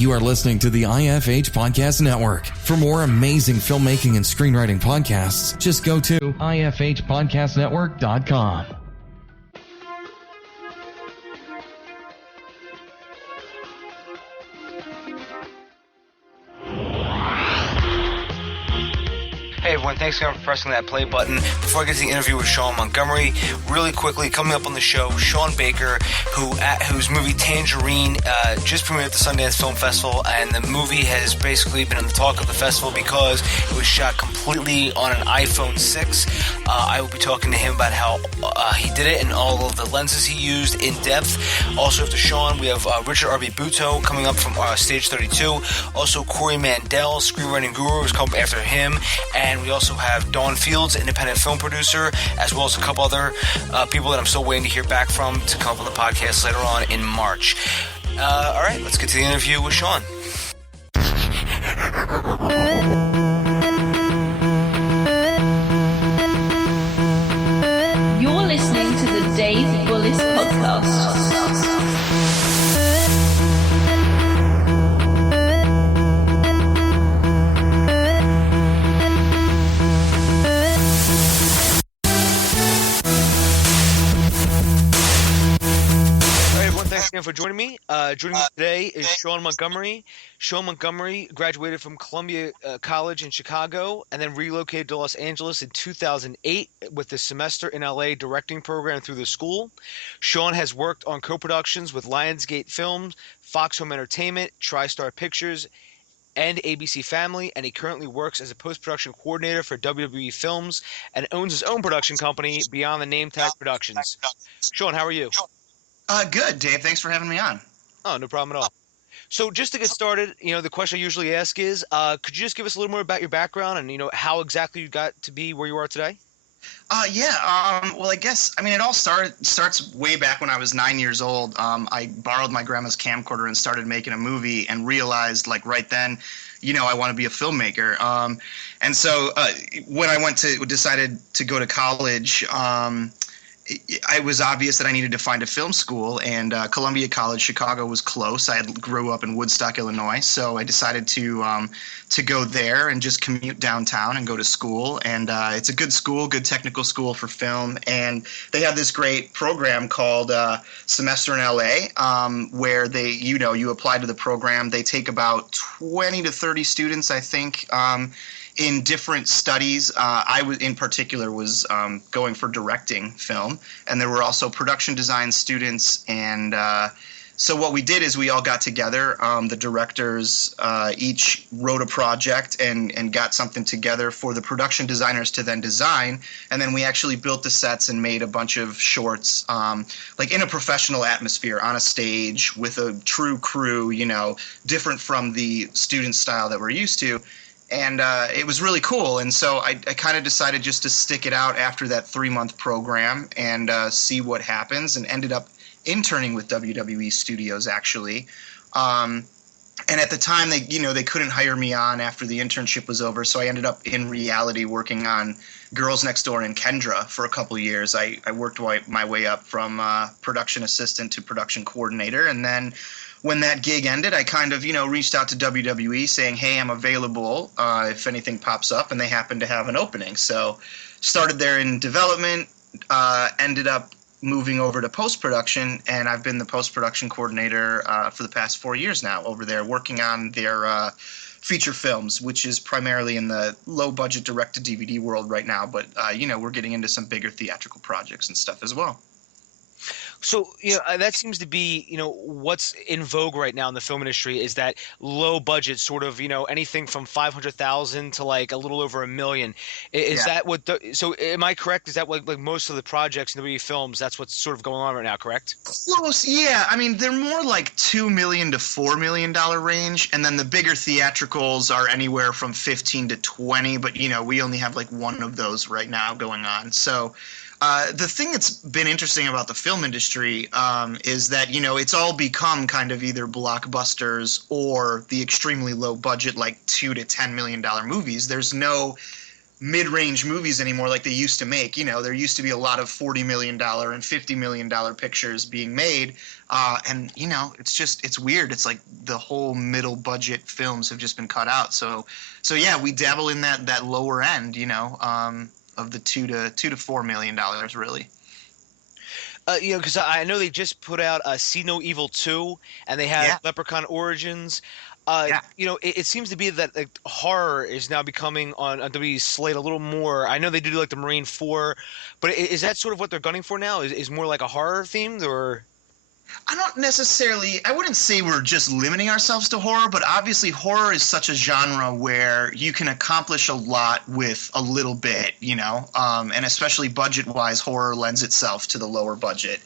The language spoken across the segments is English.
You are listening to the IFH Podcast Network. For more amazing filmmaking and screenwriting podcasts, just go to ifhpodcastnetwork.com. Hey everyone, thanks again for pressing that play button. Before I get to the interview with Shawn Montgomery, really quickly, coming up on the show, Sean Baker, whose movie Tangerine just premiered at the Sundance Film Festival, and the movie has basically been in the talk of the festival because it was shot completely on an iPhone 6. I will be talking to him about how he did it and all of the lenses he used in depth. Also after Sean, we have Richard R.B. Buteau coming up from Stage 32. Also Corey Mandel, screenwriting guru, is coming after him. And we also have Dawn Fields, independent film producer, as well as a couple other people that I'm still waiting to hear back from to come up on the podcast later on in March. All right, let's get to the interview with Sean. You're listening to the Dave Bullis Podcast. Thanks again for joining me. Joining me today is Shawn Montgomery. Shawn Montgomery graduated from Columbia College in Chicago and then relocated to Los Angeles in 2008 with a semester in LA directing program through the school. Shawn has worked on co-productions with Lionsgate Films, Fox Home Entertainment, TriStar Pictures, and ABC Family, and he currently works as a post-production coordinator for WWE Films and owns his own production company, Beyond the Name Tag Productions. Shawn, how are you? Good, Dave. Thanks for having me on. Oh, no problem at all. So just to get started, the question I usually ask is, could you just give us a little more about your background and, how exactly you got to be where you are today? Well, I guess, it all starts way back when I was 9 years old. I borrowed my grandma's camcorder and started making a movie and realized, right then, I want to be a filmmaker. And so when I decided to go to college, it was obvious that I needed to find a film school, and Columbia College Chicago was close. I grew up in Woodstock, Illinois, so I decided to go there and just commute downtown and go to school. And it's a good school, good technical school for film, and they have this great program called Semester in LA, where you apply to the program. They take about 20 to 30 students, I think, in different studies. I was in particular was going for directing film, and there were also production design students. And so what we did is we all got together. The directors each wrote a project and got something together for the production designers to then design. And then we actually built the sets and made a bunch of shorts, in a professional atmosphere on a stage with a true crew, different from the student style that we're used to. And it was really cool. And so I kind of decided just to stick it out after that 3-month program and see what happens, and ended up interning with WWE Studios, actually. And at the time, they couldn't hire me on after the internship was over. So I ended up in reality working on Girls Next Door and Kendra for a couple of years. I worked my way up from production assistant to production coordinator. And then when that gig ended, I kind of, reached out to WWE saying, hey, I'm available if anything pops up, and they happened to have an opening. So started there in development, ended up moving over to post-production, and I've been the post-production coordinator for the past 4 years now over there, working on their feature films, which is primarily in the low-budget direct-to-DVD world right now. But, we're getting into some bigger theatrical projects and stuff as well. So, that seems to be, what's in vogue right now in the film industry is that low budget sort of, anything from $500,000 to a little over $1 million. Is that what so am I correct? Is that what most of the projects in the films, that's what's sort of going on right now, correct? Close, yeah. They're more like $2 million to $4 million range. And then the bigger theatricals are anywhere from 15 to 20. But, we only have one of those right now going on. So the thing that's been interesting about the film industry is that, it's all become kind of either blockbusters or the extremely low budget, $2 to $10 million movies. There's no mid-range movies anymore like they used to make. There used to be a lot of $40 million and $50 million pictures being made. And it's weird. It's like the whole middle budget films have just been cut out. So yeah, we dabble in that lower end, of the $2 to $4 million really. Because I know they just put out See No Evil 2, and they have Leprechaun Origins. It seems to be that like horror is now becoming on WWE's slate a little more. I know they do like the Marine 4, but is that sort of what they're gunning for now? Is more like a horror themed, or? I wouldn't say we're just limiting ourselves to horror, but obviously horror is such a genre where you can accomplish a lot with a little bit, and especially budget-wise, horror lends itself to the lower budget.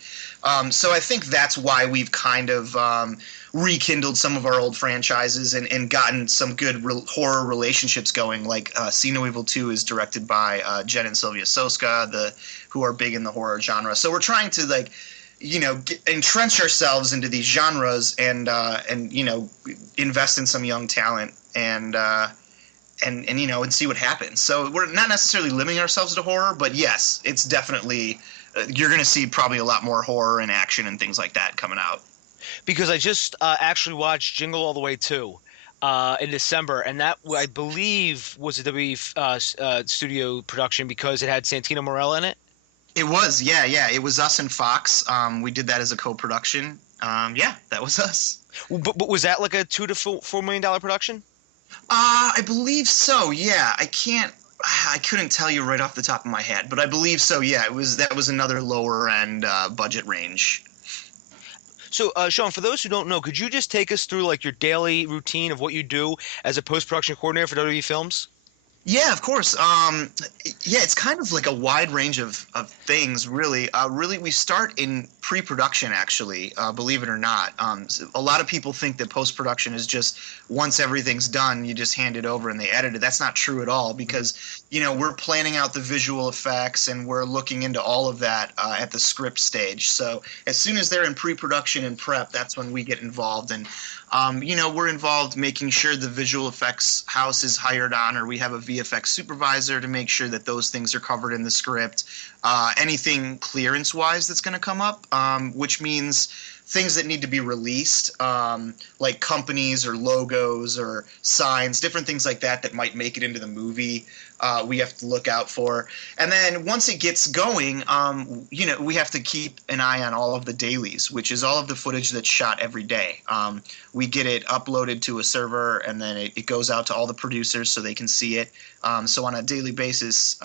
So I think that's why we've kind of rekindled some of our old franchises and gotten some good horror relationships going. Like See No Evil 2 is directed by Jen and Sylvia Soska, who are big in the horror genre. So we're trying to entrench ourselves into these genres and invest in some young talent and see what happens. So we're not necessarily limiting ourselves to horror, but yes, it's definitely you're going to see probably a lot more horror and action and things like that coming out. Because I just actually watched Jingle All the Way 2 in December, and that I believe was a W studio production because it had Santino Morella in it. It was, yeah. It was us and Fox. We did that as a co-production. That was us. But was that like a $2 to $4 million production? I believe so. Yeah, I couldn't tell you right off the top of my head, but I believe so. Yeah, that was another lower end budget range. So, Shawn, for those who don't know, could you just take us through like your daily routine of what you do as a post-production coordinator for WWE Films? Yeah, of course. It's kind of like a wide range of things, really. Really, we start in pre-production, actually, believe it or not. A lot of people think that post-production is just once everything's done, you just hand it over and they edit it. That's not true at all because, we're planning out the visual effects and we're looking into all of that at the script stage. So as soon as they're in pre-production and prep, that's when we get involved. And we're involved making sure the visual effects house is hired on, or we have a VFX supervisor to make sure that those things are covered in the script. Anything clearance-wise that's going to come up, which means things that need to be released, like companies or logos or signs, different things like that might make it into the movie. We have to look out for. And then once it gets going, we have to keep an eye on all of the dailies, which is all of the footage that's shot every day. We get it uploaded to a server, and then it goes out to all the producers so they can see it. So on a daily basis,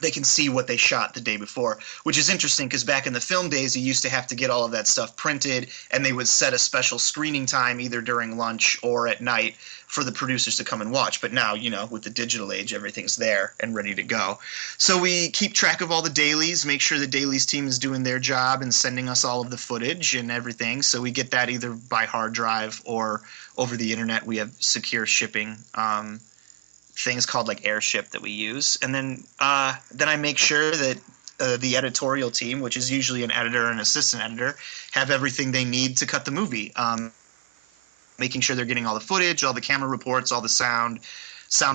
they can see what they shot the day before, which is interesting because back in the film days, you used to have to get all of that stuff printed, and they would set a special screening time either during lunch or at night for the producers to come and watch. But now, with the digital age, everything's there and ready to go. So we keep track of all the dailies, make sure the dailies team is doing their job and sending us all of the footage and everything. So we get that either by hard drive or over the internet. We have secure shipping things called like Airship that we use. And then I make sure that the editorial team, which is usually an editor and assistant editor, have everything they need to cut the movie. Making sure they're getting all the footage, all the camera reports, all the sound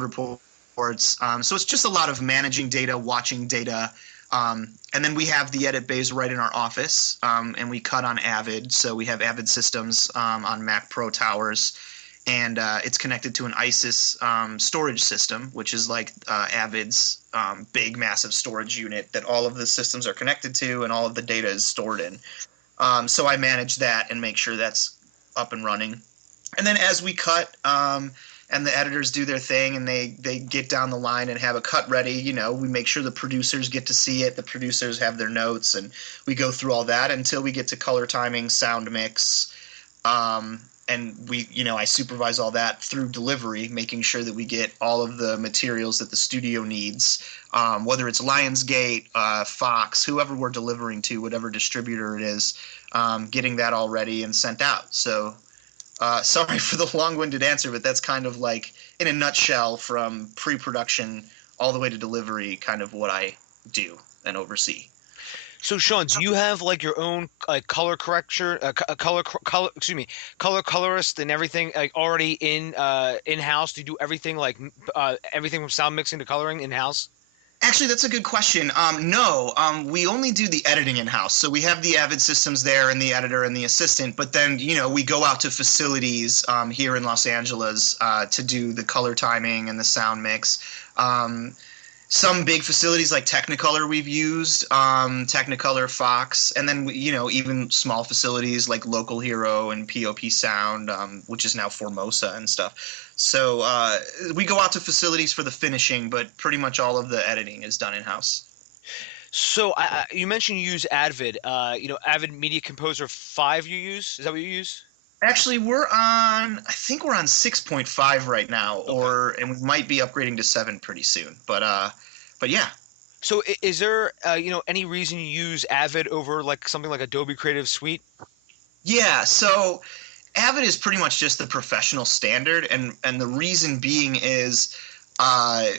reports. So it's just a lot of managing data, watching data. And then we have the edit bays right in our office, and we cut on Avid. So we have Avid systems on Mac Pro towers. And it's connected to an ISIS storage system, which is like Avid's big, massive storage unit that all of the systems are connected to and all of the data is stored in. So I manage that and make sure that's up and running. And then as we cut and the editors do their thing and they get down the line and have a cut ready, we make sure the producers get to see it. The producers have their notes, and we go through all that until we get to color timing, sound mix, and I supervise all that through delivery, making sure that we get all of the materials that the studio needs, whether it's Lionsgate, Fox, whoever we're delivering to, whatever distributor it is, getting that all ready and sent out. So sorry for the long-winded answer, but that's kind of like, in a nutshell, from pre-production all the way to delivery, kind of what I do and oversee. So Sean, do you have like your own like color corrector, color colorist and everything like already in house? Do you do everything like everything from sound mixing to coloring in house? Actually, that's a good question. No, we only do the editing in-house. So we have the Avid systems there and the editor and the assistant, but then, we go out to facilities here in Los Angeles to do the color timing and the sound mix. Some big facilities like Technicolor we've used, Technicolor, Fox, and then even small facilities like Local Hero and POP Sound, which is now Formosa and stuff. So we go out to facilities for the finishing, but pretty much all of the editing is done in house. So you mentioned you use Avid, Avid Media Composer 5 you use? Is that what you use? Actually, I think we're on 6.5 right now, and we might be upgrading to 7 pretty soon. But yeah. So is there, any reason you use Avid over like something like Adobe Creative Suite? Yeah, so Avid is pretty much just the professional standard, and the reason being is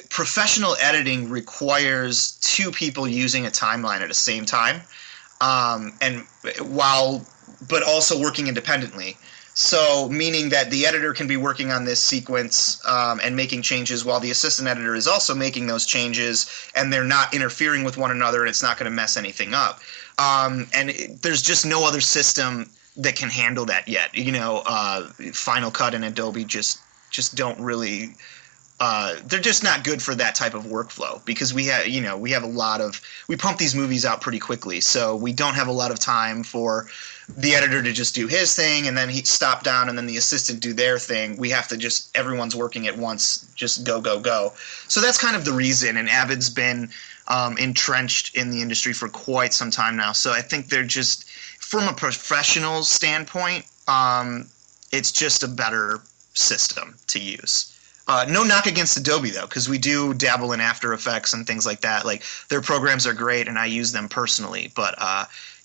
professional editing requires two people using a timeline at the same time, but also working independently. So meaning that the editor can be working on this sequence and making changes while the assistant editor is also making those changes, and they're not interfering with one another, and it's not going to mess anything up. There's just no other system that can handle that yet. Final Cut and Adobe just don't really they're just not good for that type of workflow, because we pump these movies out pretty quickly, so we don't have a lot of time for the editor to just do his thing and then he stop down and then the assistant do their thing. We have to everyone's working at once, just go, go, go. So that's kind of the reason, and Avid's been entrenched in the industry for quite some time now. So I think they're just, from a professional standpoint, it's just a better system to use. No knock against Adobe, though, because we do dabble in After Effects and things like that. Like, their programs are great, and I use them personally. But,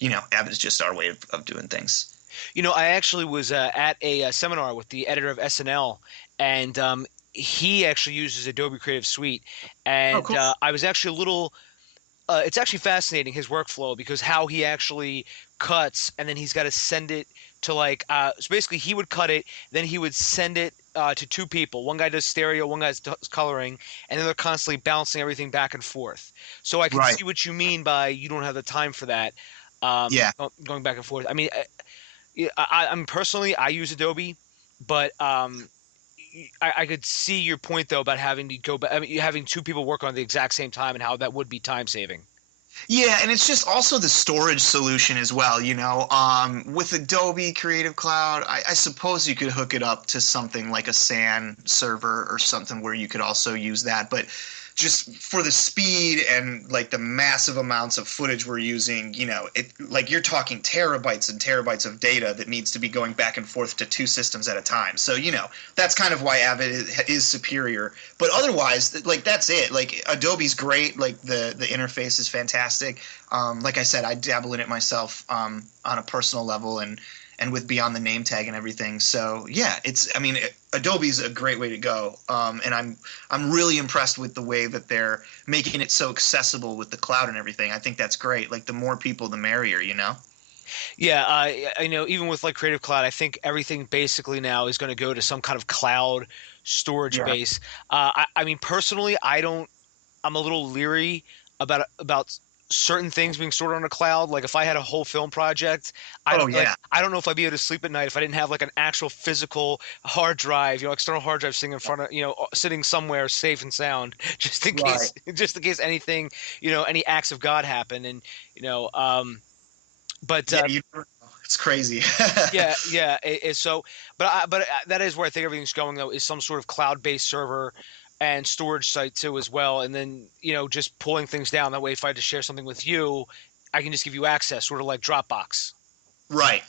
Avid is just our way of doing things. I actually was at a seminar with the editor of SNL, and he actually uses Adobe Creative Suite. And cool. I was actually a little it's actually fascinating, his workflow, because how he actually cuts, and then he's got to send it to so basically he would cut it, then he would send it to two people. One guy does stereo, one guy does coloring, and then they're constantly bouncing everything back and forth. So I can see what you mean by you don't have the time for that. Going back and forth. I mean, I'm personally, I use Adobe, but I could see your point though about having to go back. I mean, having two people work on the exact same time and how that would be time saving. Yeah, and it's just also the storage solution as well, with Adobe Creative Cloud, I suppose you could hook it up to something like a SAN server or something where you could also use that, but just for the speed and like the massive amounts of footage we're using, you're talking terabytes and terabytes of data that needs to be going back and forth to two systems at a time. So, that's kind of why Avid is superior. But otherwise, that's it. Like, Adobe's great. Like, the interface is fantastic. Like I said, I dabble in it myself on a personal level and with Beyond the Name Tag and everything. So yeah, Adobe's a great way to go. And I'm really impressed with the way that they're making it so accessible with the cloud and everything. I think that's great. Like, the more people, the merrier, Yeah, I know. Even with like Creative Cloud, I think everything basically now is going to go to some kind of cloud storage base. I mean, personally, I'm a little leery about certain things being stored on a cloud. Like, if I had a whole film project, I don't know if I'd be able to sleep at night if I didn't have like an actual physical hard drive, external hard drive sitting in front of, sitting somewhere safe and sound, just in case anything, any acts of God happen. And, it's crazy. yeah. But that is where I think everything's going though, is some sort of cloud-based server and storage site too as well. And then, just pulling things down. That way, if I had to share something with you, I can just give you access, sort of like Dropbox. Right.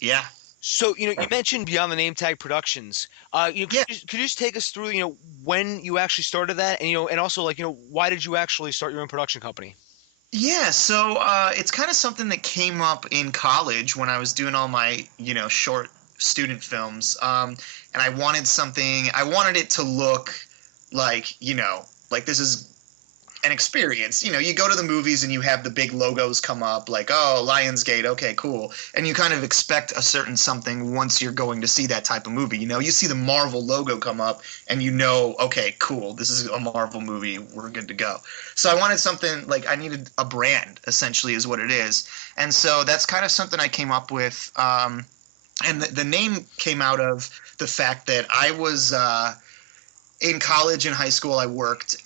Yeah. So, you mentioned Beyond the Name Tag Productions. Could you just take us through, when you actually started that, and, and also why did you actually start your own production company? Yeah, so it's kind of something that came up in college when I was doing all my, short student films. And I wanted it to look like, like this is an experience. You know, you go to the movies and you have the big logos come up like, oh, Lionsgate, okay, cool. And you kind of expect a certain something once you're going to see that type of movie. You know, you see the Marvel logo come up and you know, okay, cool, this is a Marvel movie, we're good to go. So I wanted something like I needed a brand, essentially, is what it is. And so that's kind of something I came up with. And the name came out of the fact that I was in college and high school, I worked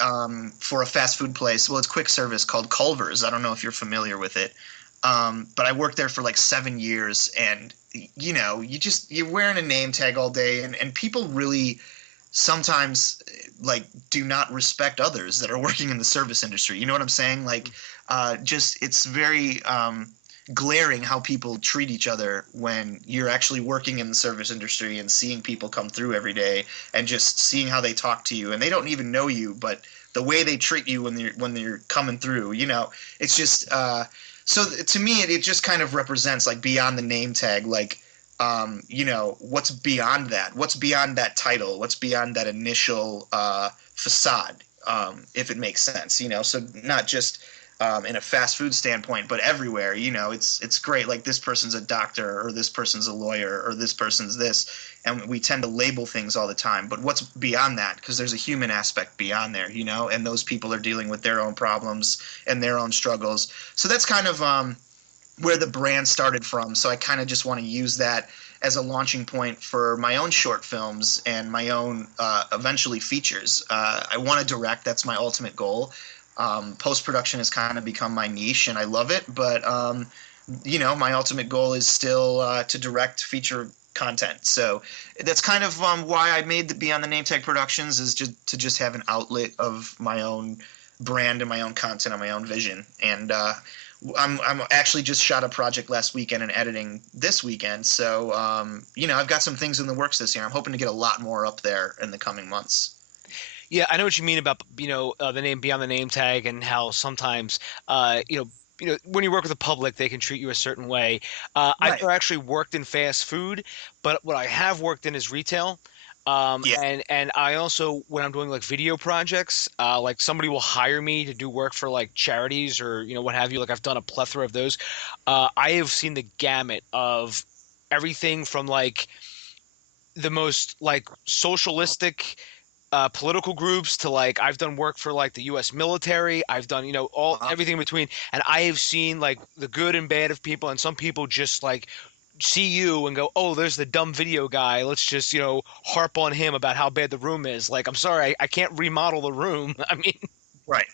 for a fast food place. Well, it's quick service called Culver's. I don't know if you're familiar with it. But I worked there for like 7 years. And, you know, you're wearing a name tag all day. And people really sometimes like do not respect others that are working in the service industry. You know what I'm saying? Like it's very glaring how people treat each other when you're actually working in the service industry and seeing people come through every day and just seeing how they talk to you, and they don't even know you, but the way they treat you when they're coming through, you know, it's just so to me it just kind of represents like beyond the name tag, like you know, what's beyond that title, what's beyond that initial facade, if it makes sense, you know. So not just in a fast food standpoint, but everywhere, you know, it's great. Like this person's a doctor, or this person's a lawyer, or this person's this, and we tend to label things all the time. But what's beyond that? Because there's a human aspect beyond there, you know, and those people are dealing with their own problems and their own struggles. So that's kind of where the brand started from. So I kind of just want to use that as a launching point for my own short films and my own eventually features. I want to direct. That's my ultimate goal. Post-production has kind of become my niche and I love it, but you know, my ultimate goal is still to direct feature content. So that's kind of why I made the Beyond the Name Tag Productions, is to just have an outlet of my own brand and my own content and my own vision. And I'm actually just shot a project last weekend and editing this weekend. So you know, I've got some things in the works this year. I'm hoping to get a lot more up there in the coming months. Yeah, I know what you mean about, you know, the name Beyond the Name Tag, and how sometimes, you know, when you work with the public, they can treat you a certain way. I've Right. never actually worked in fast food, but what I have worked in is retail. Yeah. And I also, when I'm doing like video projects, like somebody will hire me to do work for like charities or, you know, what have you. Like I've done a plethora of those. I have seen the gamut of everything from like the most like socialistic political groups to like I've done work for like the U.S. military. I've done, you know, everything in between, and I have seen like the good and bad of people. And some people just like see you and go, "Oh, there's the dumb video guy. Let's just, you know, harp on him about how bad the room is." Like, I'm sorry, I can't remodel the room. I mean, Right.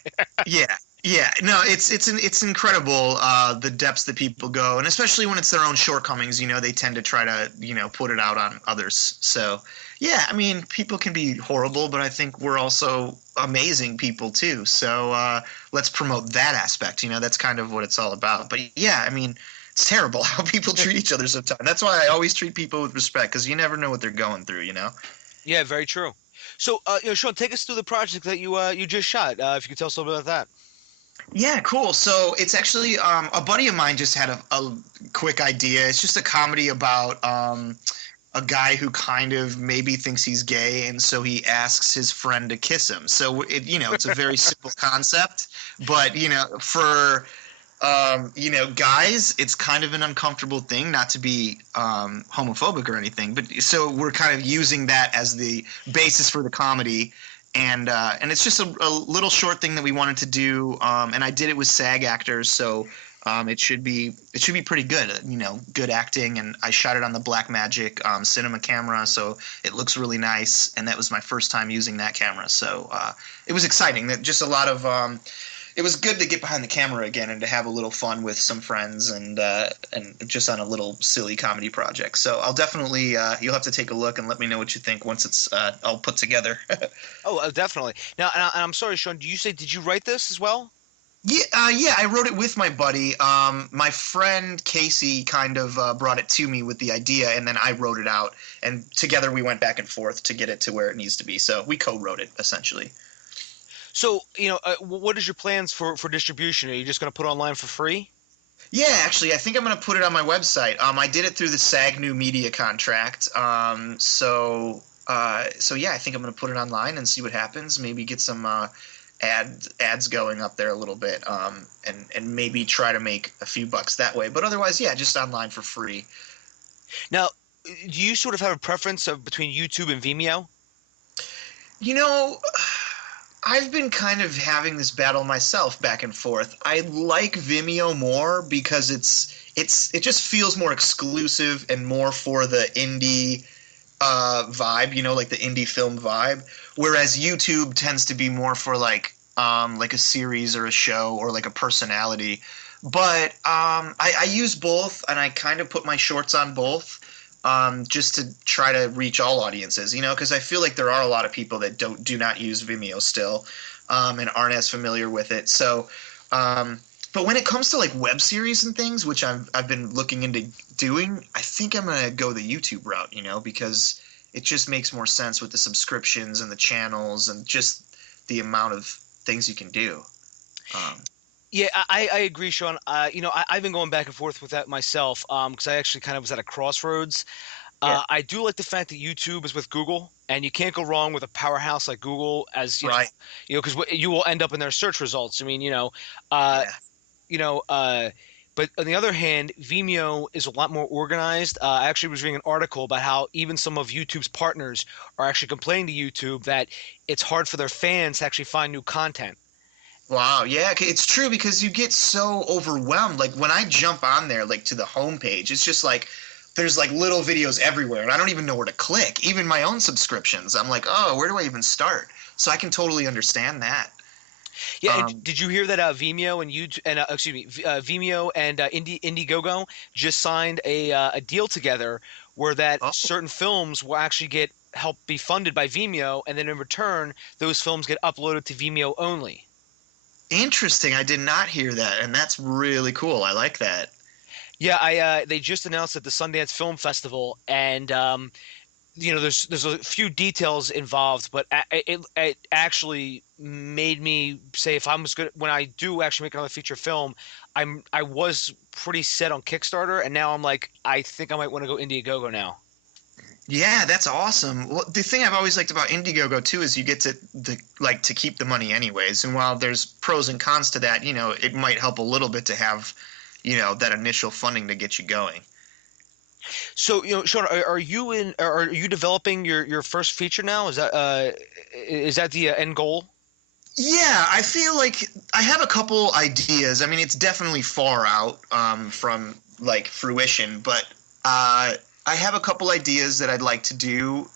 Yeah. Yeah. No, it's incredible the depths that people go, and especially when it's their own shortcomings, you know, they tend to try to, you know, put it out on others. So, yeah, I mean, people can be horrible, but I think we're also amazing people too. So, let's promote that aspect, you know, that's kind of what it's all about. But yeah, I mean, it's terrible how people treat each other sometimes. That's why I always treat people with respect, because you never know what they're going through, you know? yeah, very true. So, you know, Sean, take us through the project that you just shot. If you could tell us a little bit about that. Yeah, cool. So it's actually a buddy of mine just had a quick idea. It's just a comedy about a guy who kind of maybe thinks he's gay, and so he asks his friend to kiss him. So you know, it's a very simple concept, but you know, for you know, guys, it's kind of an uncomfortable thing, not to be homophobic or anything, but so we're kind of using that as the basis for the comedy. And it's just a little short thing that we wanted to do, and I did it with SAG actors, so it should be pretty good, you know, good acting. And I shot it on the Blackmagic cinema camera, so it looks really nice. And that was my first time using that camera, so it was exciting. That just a lot of it was good to get behind the camera again and to have a little fun with some friends and just on a little silly comedy project. So I'll definitely you'll have to take a look and let me know what you think once it's all put together. Oh, definitely. Now, and I'm sorry, Sean. Did you write this as well? Yeah, I wrote it with my buddy. My friend Casey kind of brought it to me with the idea, and then I wrote it out, and together we went back and forth to get it to where it needs to be. So we co-wrote it essentially. So, you know, what is your plans for distribution? Are you just going to put it online for free? Yeah, actually, I think I'm going to put it on my website. I did it through the SAG New Media contract. So yeah, I think I'm going to put it online and see what happens. Maybe get some ads going up there a little bit, and maybe try to make a few bucks that way. But otherwise, yeah, just online for free. Now, do you sort of have a preference of between YouTube and Vimeo? You know, I've been kind of having this battle myself back and forth. I like Vimeo more because it just feels more exclusive and more for the indie vibe, you know, like the indie film vibe. Whereas YouTube tends to be more for like a series or a show or like a personality. But I use both, and I kind of put my shorts on both. Just to try to reach all audiences, you know, because I feel like there are a lot of people that do not use Vimeo still, and aren't as familiar with it. So, but when it comes to like web series and things, which I've been looking into doing, I think I'm gonna go the YouTube route, you know, because it just makes more sense with the subscriptions and the channels and just the amount of things you can do. Yeah, I agree, Shawn. You know, I've been going back and forth with that myself, because I actually kind of was at a crossroads. Yeah. I do like the fact that YouTube is with Google, and you can't go wrong with a powerhouse like Google, as Right. because you will end up in their search results. I mean, Yeah. you know, but on the other hand, Vimeo is a lot more organized. I actually was reading an article about how even some of YouTube's partners are actually complaining to YouTube that it's hard for their fans to actually find new content. Wow, yeah, it's true because you get so overwhelmed. Like when I jump on there, like to the homepage, it's just like there's like little videos everywhere, and I don't even know where to click. Even my own subscriptions, I'm like, oh, where do I even start? So I can totally understand that. Yeah, and did you hear that Vimeo and YouTube and Vimeo and Indiegogo just signed a deal together where that Oh, certain films will actually get help be funded by Vimeo, and then in return, those films get uploaded to Vimeo only. interesting. I did not hear that, and that's really cool. I like that. Yeah, they just announced at the Sundance Film Festival, and there's a few details involved, but it actually made me say if I'm good when I do actually make another feature film, I was pretty set on Kickstarter, and now I'm like I think I might want to go Indiegogo now. Yeah, that's awesome. Well, the thing I've always liked about Indiegogo too is you get to keep the money anyways. And while there's pros and cons to that, you know, it might help a little bit to have, you know, that initial funding to get you going. So Shawn, are you developing your first feature now? Is that the end goal? Yeah, I feel like I have a couple ideas. I mean, it's definitely far out from like fruition, but I have a couple ideas that I'd like to do.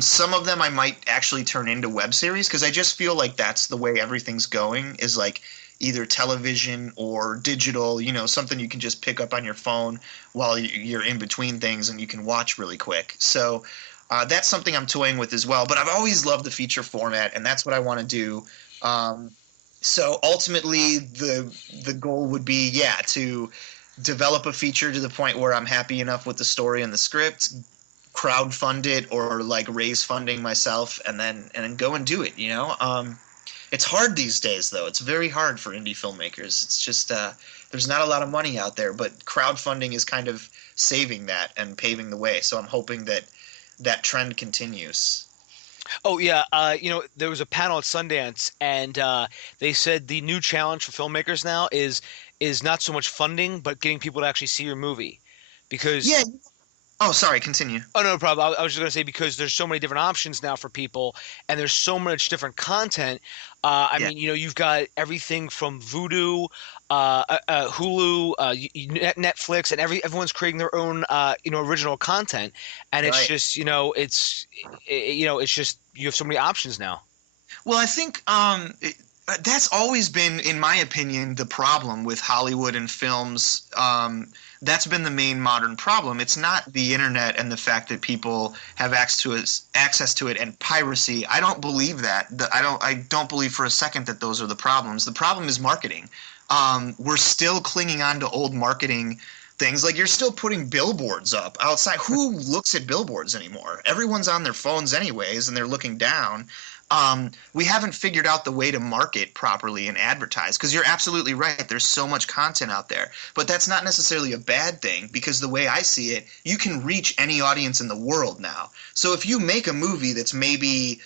Some of them I might actually turn into web series because I just feel like that's the way everything's going is like either television or digital, you know, something you can just pick up on your phone while you're in between things and you can watch really quick. So that's something I'm toying with as well. But I've always loved the feature format, and that's what I want to do. So ultimately, the goal would be, yeah, to develop a feature to the point where I'm happy enough with the story and the script, crowdfund it or like raise funding myself, and then go and do it. You know, it's hard these days though. It's very hard for indie filmmakers. It's just there's not a lot of money out there, but crowdfunding is kind of saving that and paving the way. So I'm hoping that that trend continues. Oh yeah, there was a panel at Sundance, and they said the new challenge for filmmakers now is not so much funding, but getting people to actually see your movie, because Yeah. Oh, sorry. Continue. oh no problem. I was just gonna say because there's so many different options now for people, and there's so much different content. I Yeah. mean, you've got everything from Vudu, Hulu, Netflix, and everyone's creating their own original content, and it's Right. just it's just you have so many options now. Well, I think that's always been, in my opinion, the problem with Hollywood and films. That's been the main modern problem. It's not the internet and the fact that people have access to it and piracy. I don't believe that. I don't believe for a second that those are the problems. The problem is marketing. We're still clinging on to old marketing things. Like you're still putting billboards up outside. Who looks at billboards anymore? Everyone's on their phones anyways, and they're looking down. we haven't figured out the way to market properly and advertise, because you're absolutely right. There's so much content out there, but that's not necessarily a bad thing, because the way I see it, you can reach any audience in the world now. So if you make a movie that's maybe,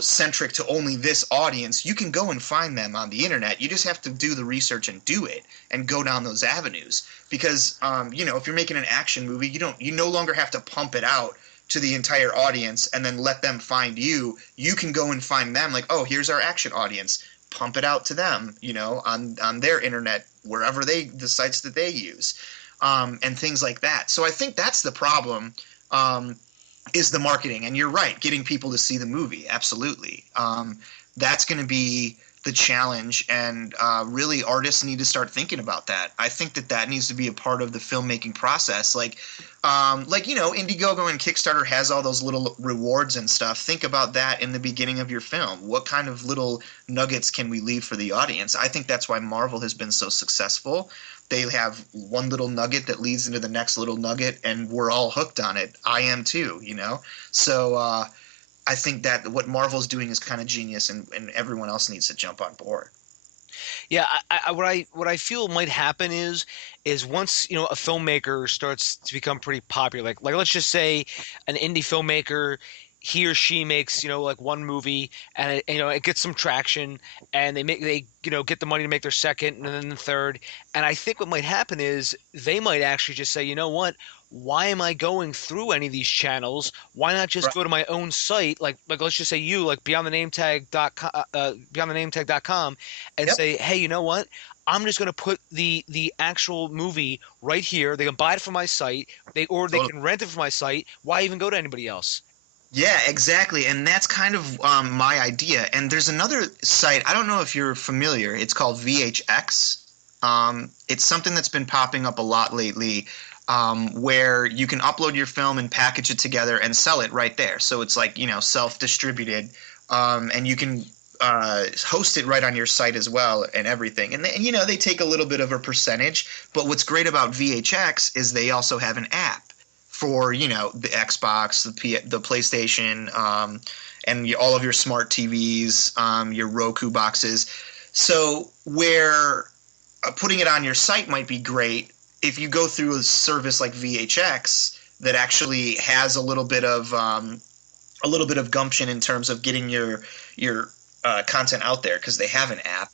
centric to only this audience, you can go and find them on the internet. You just have to do the research and do it and go down those avenues, because, if you're making an action movie, you no longer have to pump it out to the entire audience and then let them find you. You can go and find them, like, oh, here's our action audience, pump it out to them, on their internet, wherever the sites that they use, and things like that. So I think that's the problem, is the marketing. And you're right, getting people to see the movie. Absolutely. That's going to be the challenge, and really artists need to start thinking about that. I think that needs to be a part of the filmmaking process. Like Indiegogo and Kickstarter has all those little rewards and stuff. Think about that in the beginning of your film. What kind of little nuggets can we leave for the audience? I think that's why Marvel has been so successful. They have one little nugget that leads into the next little nugget, and we're all hooked on it. I am too, So I think that what Marvel's doing is kind of genius, and everyone else needs to jump on board. Yeah, what I feel might happen is once a filmmaker starts to become pretty popular, like let's just say an indie filmmaker, he or she makes like one movie, and it gets some traction, and they get the money to make their second and then the third. And I think what might happen is they might actually just say, you know what, why am I going through any of these channels? Why not just go to my own site, like let's just say beyondthenametaG.com, and say, hey, you know what, I'm just going to put the actual movie right here. They can buy it from my site, they can rent it from my site. Why even go to anybody else? Yeah, exactly. And that's kind of my idea. And there's another site, I don't know if you're familiar, it's called VHX. It's something that's been popping up a lot lately, where you can upload your film and package it together and sell it right there. So it's like, self-distributed, and you can host it right on your site as well and everything. And they take a little bit of a percentage. But what's great about VHX is they also have an app for, the Xbox, the PlayStation, and all of your smart TVs, your Roku boxes. So where putting it on your site might be great, if you go through a service like VHX that actually has a little bit of gumption in terms of getting your content out there, because they have an app.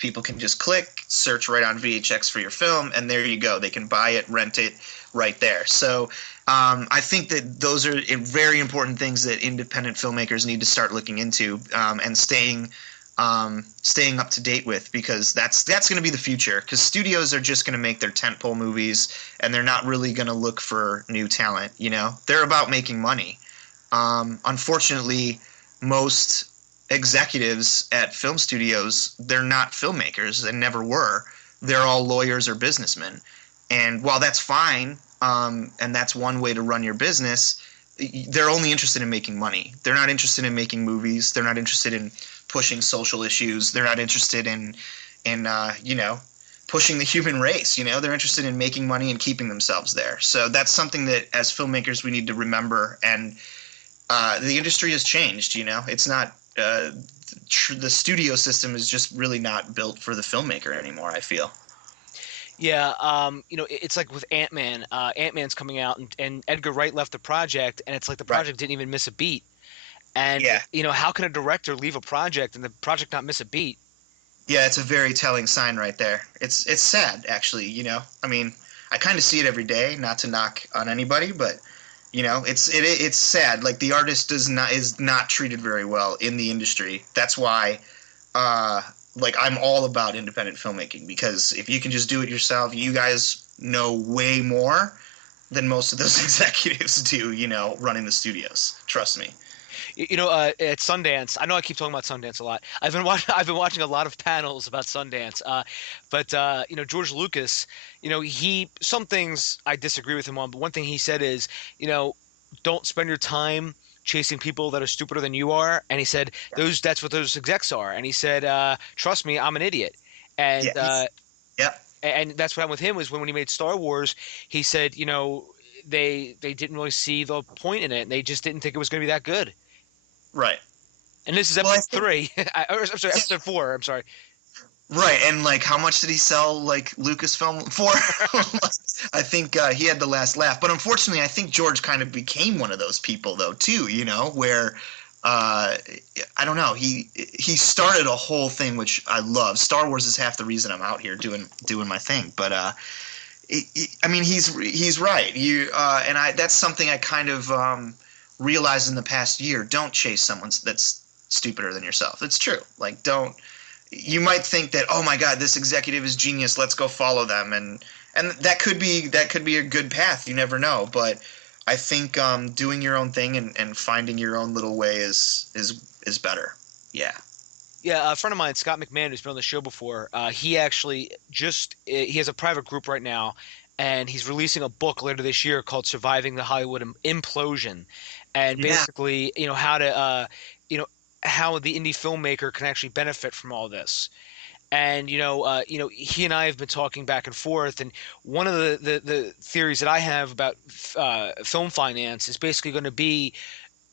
People can just click, search right on VHX for your film, and there you go. They can buy it, rent it right there. So I think that those are very important things that independent filmmakers need to start looking into, and staying up to date with, because that's going to be the future. Because studios are just going to make their tentpole movies, and they're not really going to look for new talent. They're about making money. Unfortunately, most executives at film studios, they're not filmmakers and never were. They're all lawyers or businessmen. And while that's fine, and that's one way to run your business, they're only interested in making money. They're not interested in making movies. They're not interested in pushing social issues. They're not interested in pushing the human race. They're interested in making money and keeping themselves there. So that's something that as filmmakers we need to remember. And the industry has changed. It's not the studio system is just really not built for the filmmaker anymore, I feel. Yeah, it's like with Ant-Man. Ant-Man's coming out, and Edgar Wright left the project, and it's like the project didn't even miss a beat. And, how can a director leave a project and the project not miss a beat? Yeah, it's a very telling sign right there. It's sad, actually, I mean, I kind of see it every day, not to knock on anybody, but, it's sad. Like, the artist is not treated very well in the industry. That's why I'm all about independent filmmaking, because if you can just do it yourself, you guys know way more than most of those executives do, running the studios. Trust me. At Sundance, I know I keep talking about Sundance a lot. I've been watching a lot of panels about Sundance. But George Lucas, some things I disagree with him on, but one thing he said is, don't spend your time chasing people that are stupider than you are. And he said, that's what those execs are. And he said, trust me, I'm an idiot. And and that's what happened with him was when he made Star Wars, he said, they didn't really see the point in it, and they just didn't think it was going to be that good. Right. And this is Well, episode 3. I'm sorry, episode 4. I'm sorry. right, and like, how much did he sell like Lucasfilm for? I think he had the last laugh. But unfortunately, I think George kind of became one of those people, though, too. You know, where I don't know, he started a whole thing which I love. Star Wars is half the reason I'm out here doing my thing. But I mean, he's right. And that's something I kind of realized in the past year. Don't chase someone that's stupider than yourself. It's true. Like, don't. You might think that, oh my God, this executive is genius. Let's go follow them, and that could be a good path. You never know, but I think doing your own thing and finding your own little way is better. Yeah. Yeah, a friend of mine, Scott McMahon, who's been on the show before, he actually he has a private group right now, and he's releasing a book later this year called "Surviving the Hollywood Implosion," and basically, how to, how the indie filmmaker can actually benefit from all this. And he and I have been talking back and forth, and one of the theories that I have about film finance is basically going to be,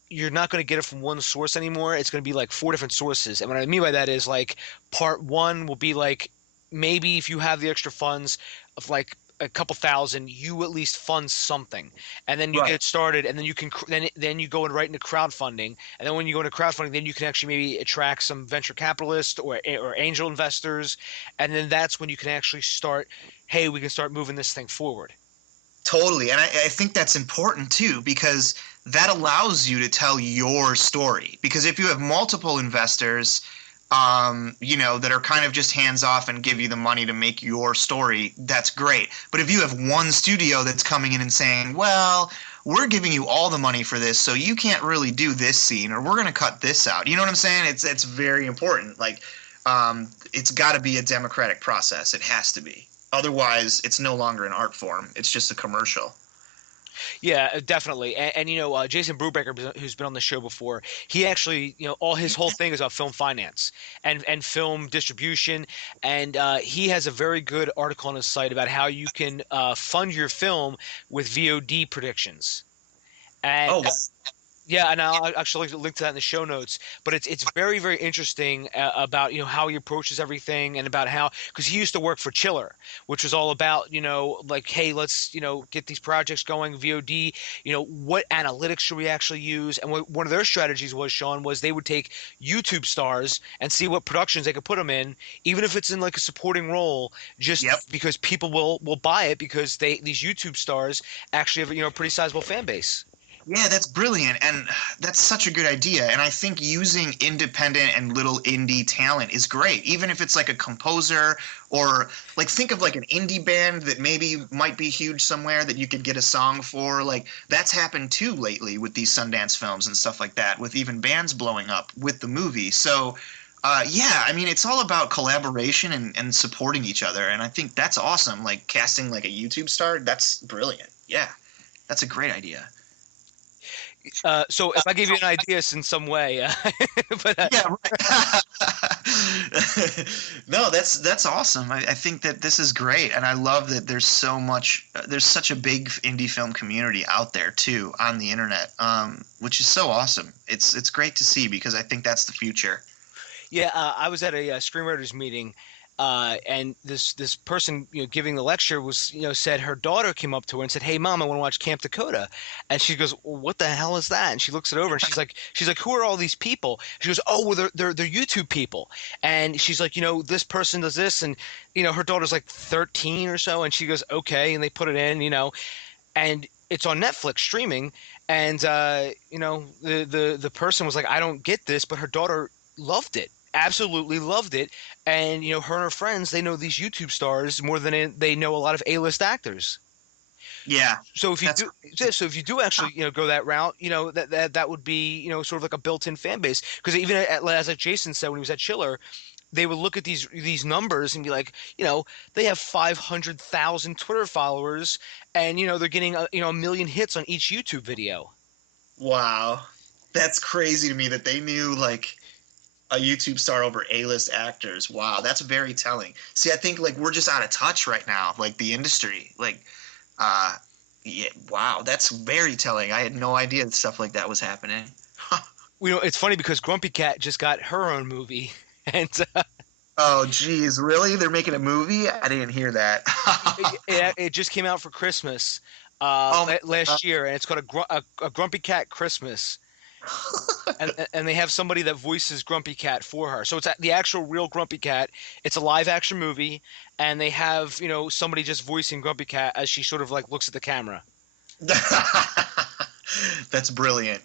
you're not going to get it from one source anymore. It's going to be like 4 different sources. And what I mean by that is, like, part 1 will be like, maybe if you have the extra funds of like a couple thousand, you at least fund something, and then you get started, and then you can then you go and right into crowdfunding, and then when you go into crowdfunding, then you can actually maybe attract some venture capitalists or angel investors, and then that's when you can actually start, hey, we can start moving this thing forward. Totally. And I think that's important too, because that allows you to tell your story. Because if you have multiple investors, that are kind of just hands off and give you the money to make your story, that's great. But if you have one studio that's coming in and saying, well, we're giving you all the money for this, so you can't really do this scene, or we're going to cut this out. You know what I'm saying? It's very important. Like, it's got to be a democratic process. It has to be. Otherwise, it's no longer an art form. It's just a commercial. Yeah, definitely. And Jason Brubaker, who's been on the show before, he actually, all his whole thing is about film finance and film distribution. And he has a very good article on his site about how you can fund your film with VOD predictions. And Oh, wow. yeah, and I'll actually link to that in the show notes. But it's very, very interesting about how he approaches everything, and about how, because he used to work for Chiller, which was all about like, hey, let's get these projects going, VOD. What analytics should we actually use? And one of their strategies was, Shawn, was they would take YouTube stars and see what productions they could put them in, even if it's in like a supporting role, just because people will buy it, because these YouTube stars actually have a pretty sizable fan base. Yeah, that's brilliant, and that's such a good idea. And I think using independent and little indie talent is great, even if it's like a composer, or like, think of like an indie band that maybe might be huge somewhere that you could get a song for. Like, that's happened too lately with these Sundance films and stuff like that, with even bands blowing up with the movie. So yeah, I mean, it's all about collaboration and supporting each other, and I think that's awesome. Like, casting like a YouTube star, that's brilliant. Yeah, that's a great idea. So if I gave you an idea in some way, but yeah, right. No, that's awesome. I think that this is great, and I love that there's such a big indie film community out there too on the internet, which is so awesome. It's great to see, because I think that's the future. Yeah, I was at a screenwriters meeting. And this person giving the lecture was said her daughter came up to her and said, "Hey, Mom, I want to watch Camp Dakota." And she goes, well, "What the hell is that?" And she looks it over, and she's like, "Who are all these people?" She goes, "Oh, well, they're YouTube people." And she's like, "This person does this," and her daughter's like 13 or so, and she goes, "Okay," and they put it in, and it's on Netflix streaming, and the person was like, "I don't get this," but her daughter loved it. Absolutely loved it. And her and her friends, they know these YouTube stars more than they know a lot of A-list actors. Yeah. So if you do actually go that route, that would be sort of like a built-in fan base. Because even as like Jason said when he was at Chiller, they would look at these numbers and be like, they have 500,000 Twitter followers, and they're getting a million hits on each YouTube video. Wow, that's crazy to me that they knew like a YouTube star over A-list actors. Wow, that's very telling. See, I think like we're just out of touch right now, like the industry. Like, yeah, wow, that's very telling. I had no idea that stuff like that was happening. It's funny because Grumpy Cat just got her own movie, and Oh, geez, really? They're making a movie? I didn't hear that. it just came out for Christmas Oh my God. last year, and it's called a Grumpy Cat Christmas. And they have somebody that voices Grumpy Cat for her. So it's the actual real Grumpy Cat. It's a live action movie, and they have somebody just voicing Grumpy Cat as she sort of like looks at the camera. That's brilliant.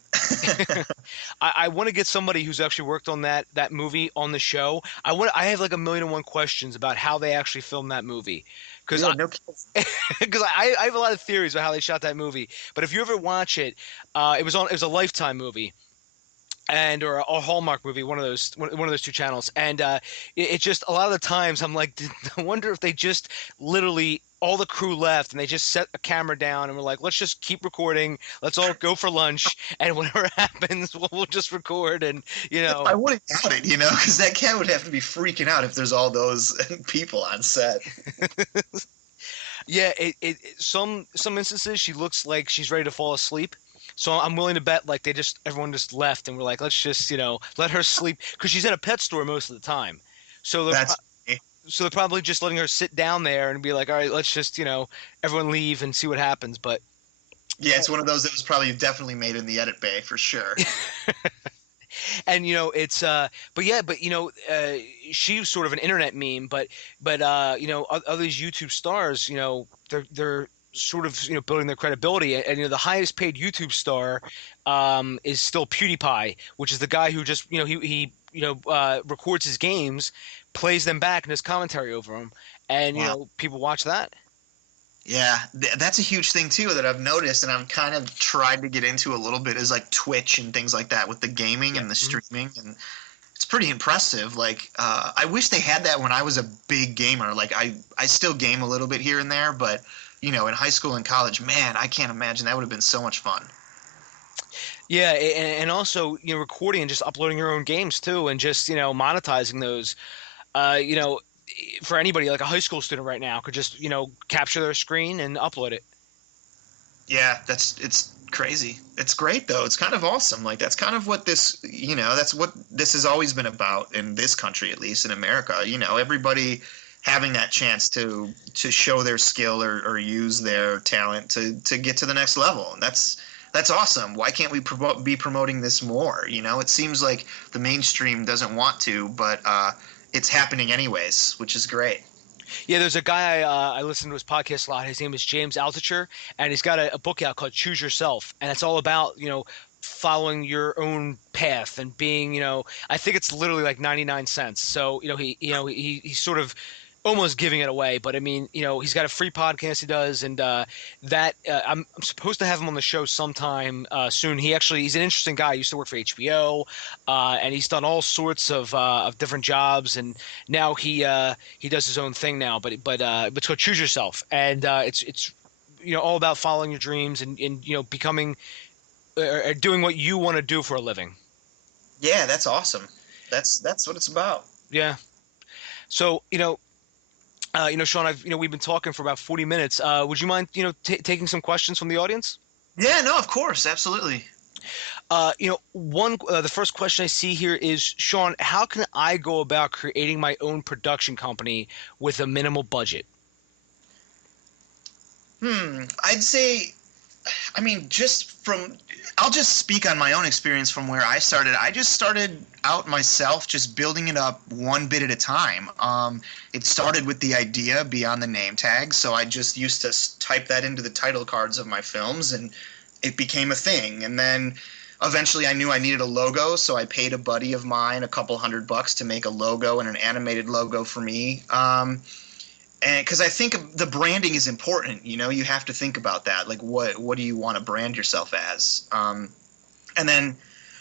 I want to get somebody who's actually worked on that movie on the show. I have like a million and one questions about how they actually filmed that movie because Yeah, no kidding. because I have a lot of theories about how they shot that movie. But if you ever watch it, it was a Lifetime movie. Or a Hallmark movie, one of those two channels, and it just a lot of the times I'm like, I wonder if they just literally all the crew left and they just set a camera down and we're like, let's just keep recording, let's all go for lunch, and whatever happens, we'll just record, and I wouldn't doubt it, because that cat would have to be freaking out if there's all those people on set. yeah, some instances she looks like she's ready to fall asleep. So I'm willing to bet like everyone just left and we're like, let's just let her sleep because she's in a pet store most of the time. So That's they're probably just letting her sit down there and be like, all right, let's just everyone leave and see what happens. But yeah, it's one of those that was probably definitely made in the edit bay for sure. and it's she's sort of an internet meme, but other these YouTube stars, they're sort of building their credibility, and the highest paid YouTube star is still PewDiePie, which is the guy who just he records his games, plays them back, and does commentary over them, and Wow. people watch that. Yeah, that's a huge thing too that I've noticed, and I've kind of tried to get into a little bit is like Twitch and things like that with the gaming Yeah. and the Mhm. streaming, and it's pretty impressive. Like, I wish they had that when I was a big gamer. Like, I still game a little bit here and there, but in high school and college, man, I can't imagine that would have been so much fun. Yeah, and also recording and just uploading your own games too, and just monetizing those. Uh, you know, for anybody like a high school student right now could just capture their screen and upload it. Yeah, it's crazy. It's great though. It's kind of awesome. Like that's kind of what that's what this has always been about in this country, at least in America. Everybody having that chance to show their skill or use their talent to get to the next level. And that's awesome. Why can't we be promoting this more? It seems like the mainstream doesn't want to, but it's happening anyways, which is great. Yeah, there's a guy I listen to his podcast a lot. His name is James Altucher, and he's got a book out called Choose Yourself, and it's all about following your own path and being I think it's literally like 99 cents. So he's sort of almost giving it away, but I mean he's got a free podcast he does, and I'm supposed to have him on the show sometime soon. He's an interesting guy. He used to work for HBO, and he's done all sorts of different jobs, and now he does his own thing now. But it's called Choose Yourself, and it's all about following your dreams and becoming or doing what you want to do for a living. Yeah, that's awesome. That's what it's about. Yeah. So Shawn, we've been talking for about 40 minutes. Would you mind taking some questions from the audience? Yeah, no, of course, absolutely. The first question I see here is, Shawn, how can I go about creating my own production company with a minimal budget? I'd say, I mean, I'll just speak on my own experience from where I started. I just started out myself, just building it up one bit at a time. It started with the idea beyond the name tag. So I just used to type that into the title cards of my films, and it became a thing. And then eventually I knew I needed a logo, so I paid a buddy of mine a couple $100 to make a logo and an animated logo for me. And because I think the branding is important, you have to think about that. Like, what do you want to brand yourself as? And then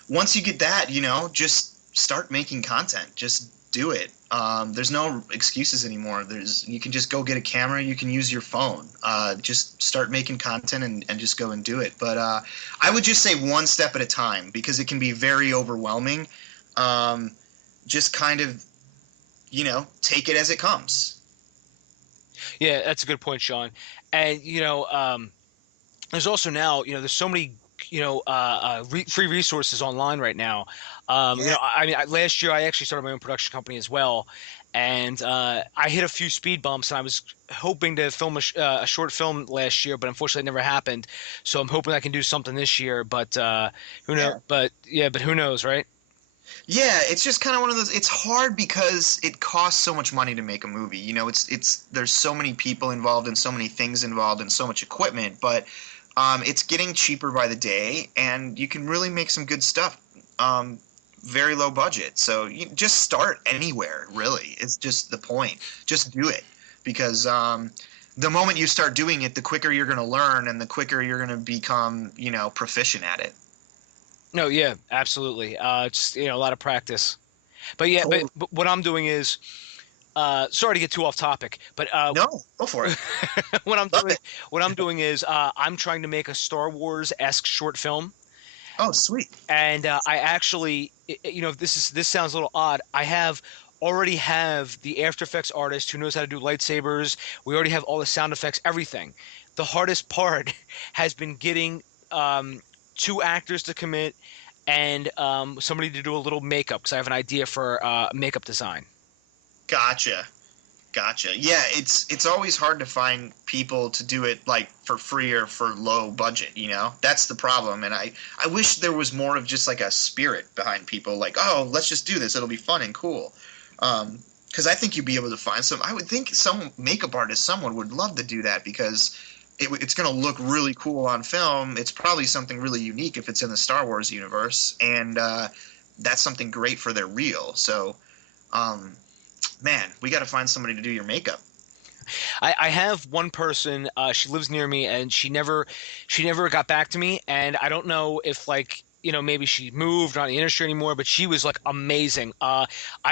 once you get that, just start making content. Just do it. There's no excuses anymore. You can just go get a camera. You can use your phone. Just start making content and just go and do it. But I would just say one step at a time, because it can be very overwhelming. Just kind of, take it as it comes. Yeah, that's a good point, Shawn. And there's also now there's so many free resources online right now. Last year I actually started my own production company as well, and I hit a few speed bumps, and I was hoping to film a short film last year, but unfortunately it never happened. So I'm hoping I can do something this year, but who knows? But who knows, right? Yeah, it's just kind of one of those. It's hard because it costs so much money to make a movie. It's there's so many people involved and so many things involved and so much equipment, but it's getting cheaper by the day, and you can really make some good stuff. Very low budget, so you just start anywhere. Really, it's just the point. Just do it, because the moment you start doing it, the quicker you're going to learn, and the quicker you're going to become, proficient at it. No, yeah, absolutely. Just a lot of practice. But yeah, but what I'm doing is, sorry to get too off topic, but No, go for it. what I'm doing is, I'm trying to make a Star Wars-esque short film, Oh, sweet. and I actually, this sounds a little odd. Already have the After Effects artist who knows how to do lightsabers. We already have all the sound effects, everything. The hardest part has been getting 2 actors to commit and somebody to do a little makeup, because I have an idea for makeup design. Gotcha. Yeah, it's always hard to find people to do it like for free or for low budget, That's the problem, and I wish there was more of just like a spirit behind people, like, oh, let's just do this, it'll be fun and cool. Because I think you'd be able to find I would think some makeup artist, someone would love to do that, because it's going to look really cool on film. It's probably something really unique if it's in the Star Wars universe, and that's something great for their reel. So, man, we got to find somebody to do your makeup. I have one person. She lives near me, and she never got back to me. And I don't know if maybe she moved, not in the industry anymore. But she was like amazing. I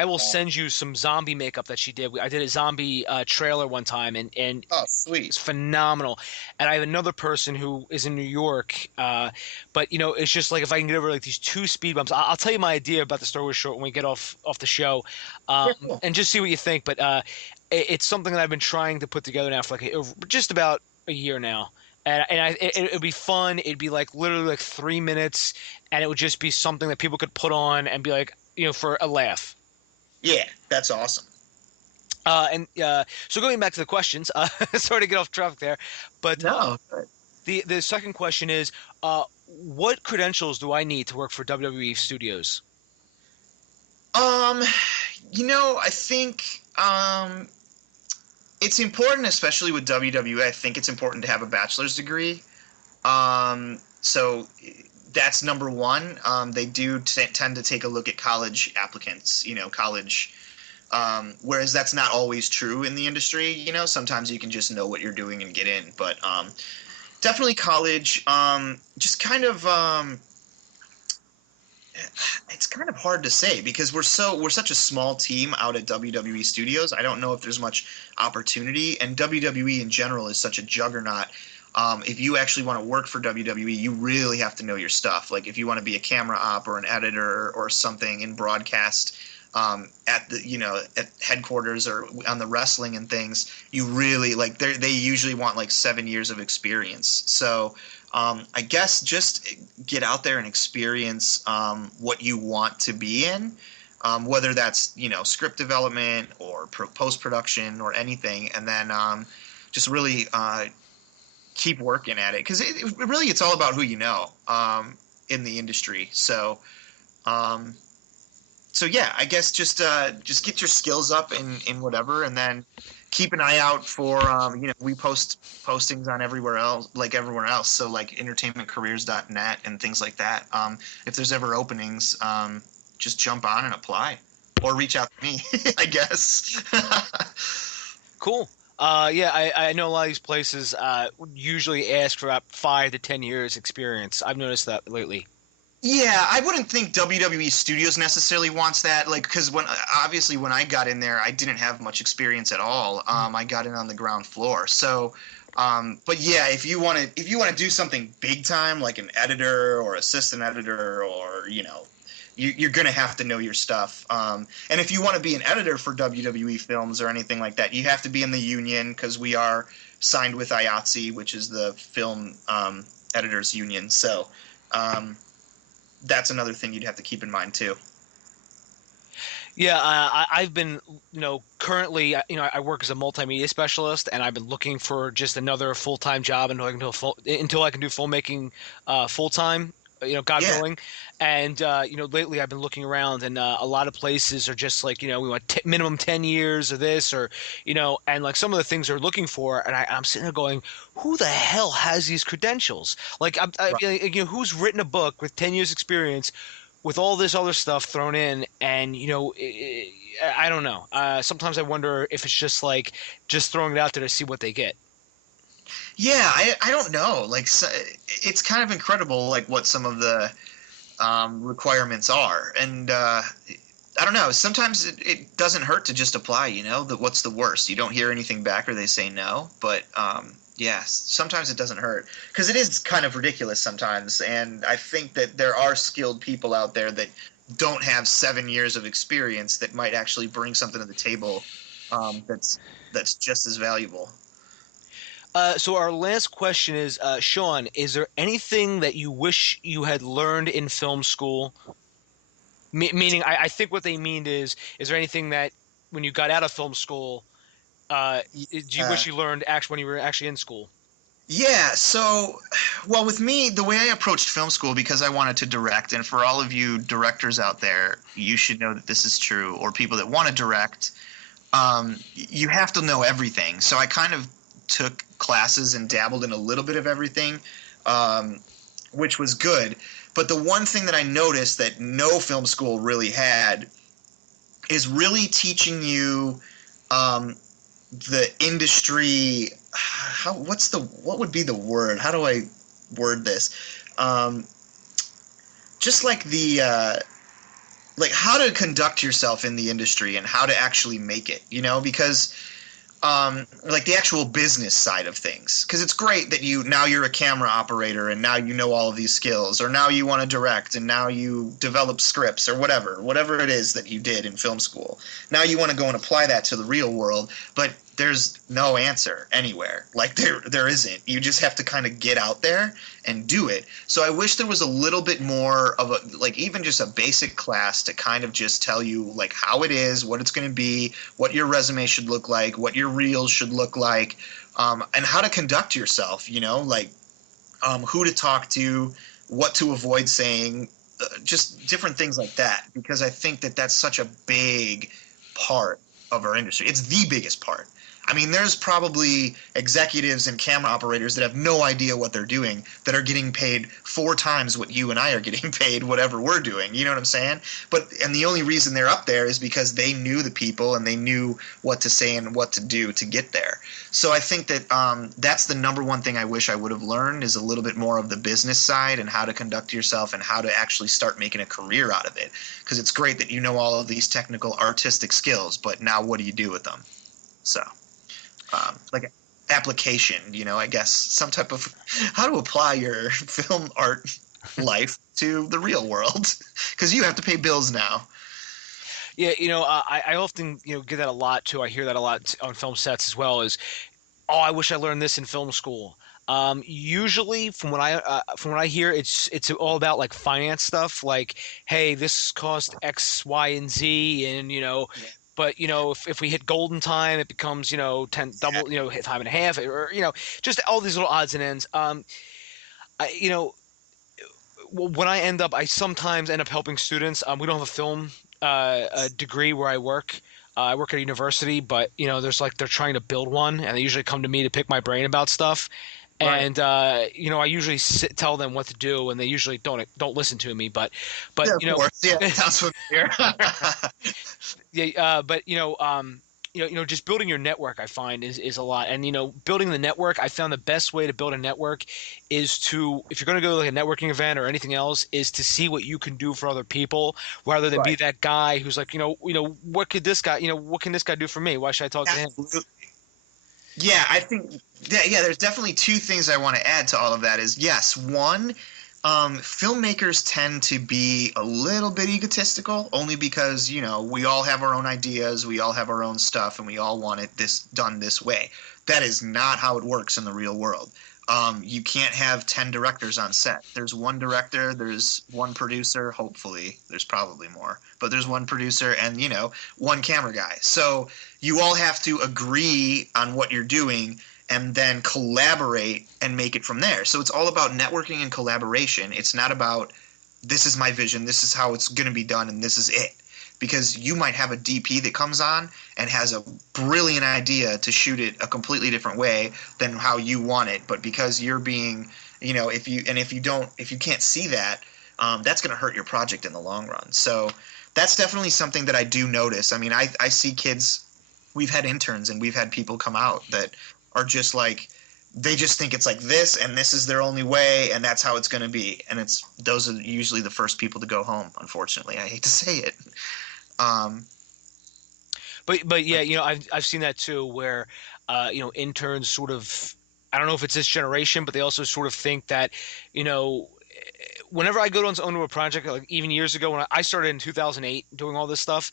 will send you some zombie makeup that she did. I did a zombie trailer one time, and Oh, sweet. it's phenomenal. And I have another person who is in New York. But it's just like if I can get over like these 2 speed bumps. I'll tell you my idea about the Star Wars short when we get off the show, Cool. and just see what you think. But it's something that I've been trying to put together now for just about a year now, and it'd be fun. It'd be like literally like 3 minutes, and it would just be something that people could put on and be like, for a laugh. Yeah, that's awesome. So going back to the questions, sorry to get off track there, but No. the second question is, what credentials do I need to work for WWE Studios? I think it's important, especially with WWE. I think it's important to have a bachelor's degree. So that's number one. They do tend to take a look at college applicants, college, whereas that's not always true in the industry. Sometimes you can just know what you're doing and get in, but definitely college. Just kind of it's kind of hard to say, because we're such a small team out at WWE Studios. I don't know if there's much opportunity, and WWE in general is such a juggernaut. If you actually want to work for WWE, you really have to know your stuff. Like if you want to be a camera op or an editor or something in broadcast, at the at headquarters or on the wrestling and things, you really they usually want like 7 years of experience. So I guess just get out there and experience what you want to be in, whether that's script development or post production or anything, and then just really keep working at it, because it's all about who you know in the industry. So yeah, I guess just get your skills up in whatever, and then keep an eye out for we post postings on everywhere else, so like entertainmentcareers.net and things like that. If there's ever openings, just jump on and apply, or reach out to me. I guess. Cool. I know a lot of these places usually ask for about 5 to 10 years experience. I've noticed that lately. Yeah, I wouldn't think WWE Studios necessarily wants that, because when I got in there, I didn't have much experience at all. I got in on the ground floor. So, but yeah, if you want to do something big time, like an editor or assistant editor, or you're gonna have to know your stuff. And if you want to be an editor for WWE films or anything like that, you have to be in the union, because we are signed with IATSE, which is the film editors union. So That's another thing you'd have to keep in mind too. Yeah, I've been, currently, I work as a multimedia specialist, and I've been looking for just another full-time job until I can do filmmaking full time. God Yeah. willing. And lately I've been looking around, and a lot of places are just like, we want minimum 10 years of this, or and like some of the things they're looking for, and I'm sitting there going, who the hell has these credentials? Like, Right. who's written a book with 10 years experience with all this other stuff thrown in, and I don't know. Sometimes I wonder if it's just like just throwing it out there to see what they get. Yeah, I don't know. Like, so, it's kind of incredible, like what some of the requirements are, and I don't know. Sometimes it doesn't hurt to just apply. What's the worst? You don't hear anything back, or they say no. But yeah, sometimes it doesn't hurt because it is kind of ridiculous sometimes. And I think that there are skilled people out there that don't have 7 years of experience that might actually bring something to the table that's just as valuable. So our last question is, Shawn, is there anything that you wish you had learned in film school? Meaning, I think what they mean is there anything that when you got out of film school, do you Uh, wish you learned actually when you were actually in school? Yeah, so, well, with me, the way I approached film school, because I wanted to direct, and for all of you directors out there, you should know that this is true, or people that want to direct, you have to know everything. So I kind of took classes and dabbled in a little bit of everything, um, which was good. But the one thing that I noticed that no film school really had is really teaching you the industry. What would be the word? How do I word this? Um, just like the like how to conduct yourself in the industry and how to actually make it. Because like the actual business side of things, because it's great that you're a camera operator and now you know all of these skills, or now you want to direct and now you develop scripts, or whatever it is that you did in film school. Now you want to go and apply that to the real world, but there's no answer anywhere. Like there isn't. You just have to kind of get out there and do it. So I wish there was a little bit more of a, like, even just a basic class to kind of just tell you like how it is, what it's going to be, what your resume should look like, what your reels should look like, and how to conduct yourself, like who to talk to, what to avoid saying, just different things like that, because I think that that's such a big part of our industry. It's the biggest part. I mean, there's probably executives and camera operators that have no idea what they're doing that are getting paid 4 times what you and I are getting paid, whatever we're doing. You know what I'm saying? And the only reason they're up there is because they knew the people and they knew what to say and what to do to get there. So I think that that's the number one thing I wish I would have learned, is a little bit more of the business side and how to conduct yourself and how to actually start making a career out of it. Because it's great that you know all of these technical artistic skills, but now what do you do with them? So like application, I guess some type of how to apply your film art life to the real world, because you have to pay bills now. Yeah, I often get that a lot too. I hear that a lot on film sets as well. Is, oh, I wish I learned this in film school. Usually, from what I hear, it's all about like finance stuff. Like, hey, this cost X, Y, and Z, and Yeah. but if we hit golden time, it becomes 10 double, hit time and a half, or just all these little odds and ends. When I end up, I sometimes end up helping students. We don't have a film a degree where I work. I work at a university, but there's like they're trying to build one, and they usually come to me to pick my brain about stuff. Right. And I usually tell them what to do, and they usually don't listen to me. But Yeah, of course. Yeah, sounds familiar. yeah. But just building your network, I find is a lot. And building the network, I found the best way to build a network is to, if you're going to go to like a networking event or anything else, is to see what you can do for other people, rather than be Right. that guy who's like, what could this guy, what can this guy do for me? Why should I talk to him? Absolutely. Yeah, I think there's definitely 2 things I want to add to all of that. Is, yes, one, filmmakers tend to be a little bit egotistical, only because we all have our own ideas, we all have our own stuff, and we all want it done this way. That is not how it works in the real world. You can't have 10 directors on set. There's one director, there's one producer, hopefully. There's probably more. But there's one producer and, one camera guy. So you all have to agree on what you're doing and then collaborate and make it from there. So it's all about networking and collaboration. It's not about this is my vision, this is how it's going to be done, and this is it. Because you might have a DP that comes on and has a brilliant idea to shoot it a completely different way than how you want it. But because you're being, if you can't see that, that's going to hurt your project in the long run. So that's definitely something that I do notice. I mean, I see kids, we've had interns and we've had people come out that are just like, they just think it's like this and this is their only way and that's how it's going to be. And those are usually the first people to go home, unfortunately. I hate to say it. But yeah, I've seen that too, where interns sort of, I don't know if it's this generation, but they also sort of think that, whenever I go onto a project, like even years ago when I started in 2008 doing all this stuff,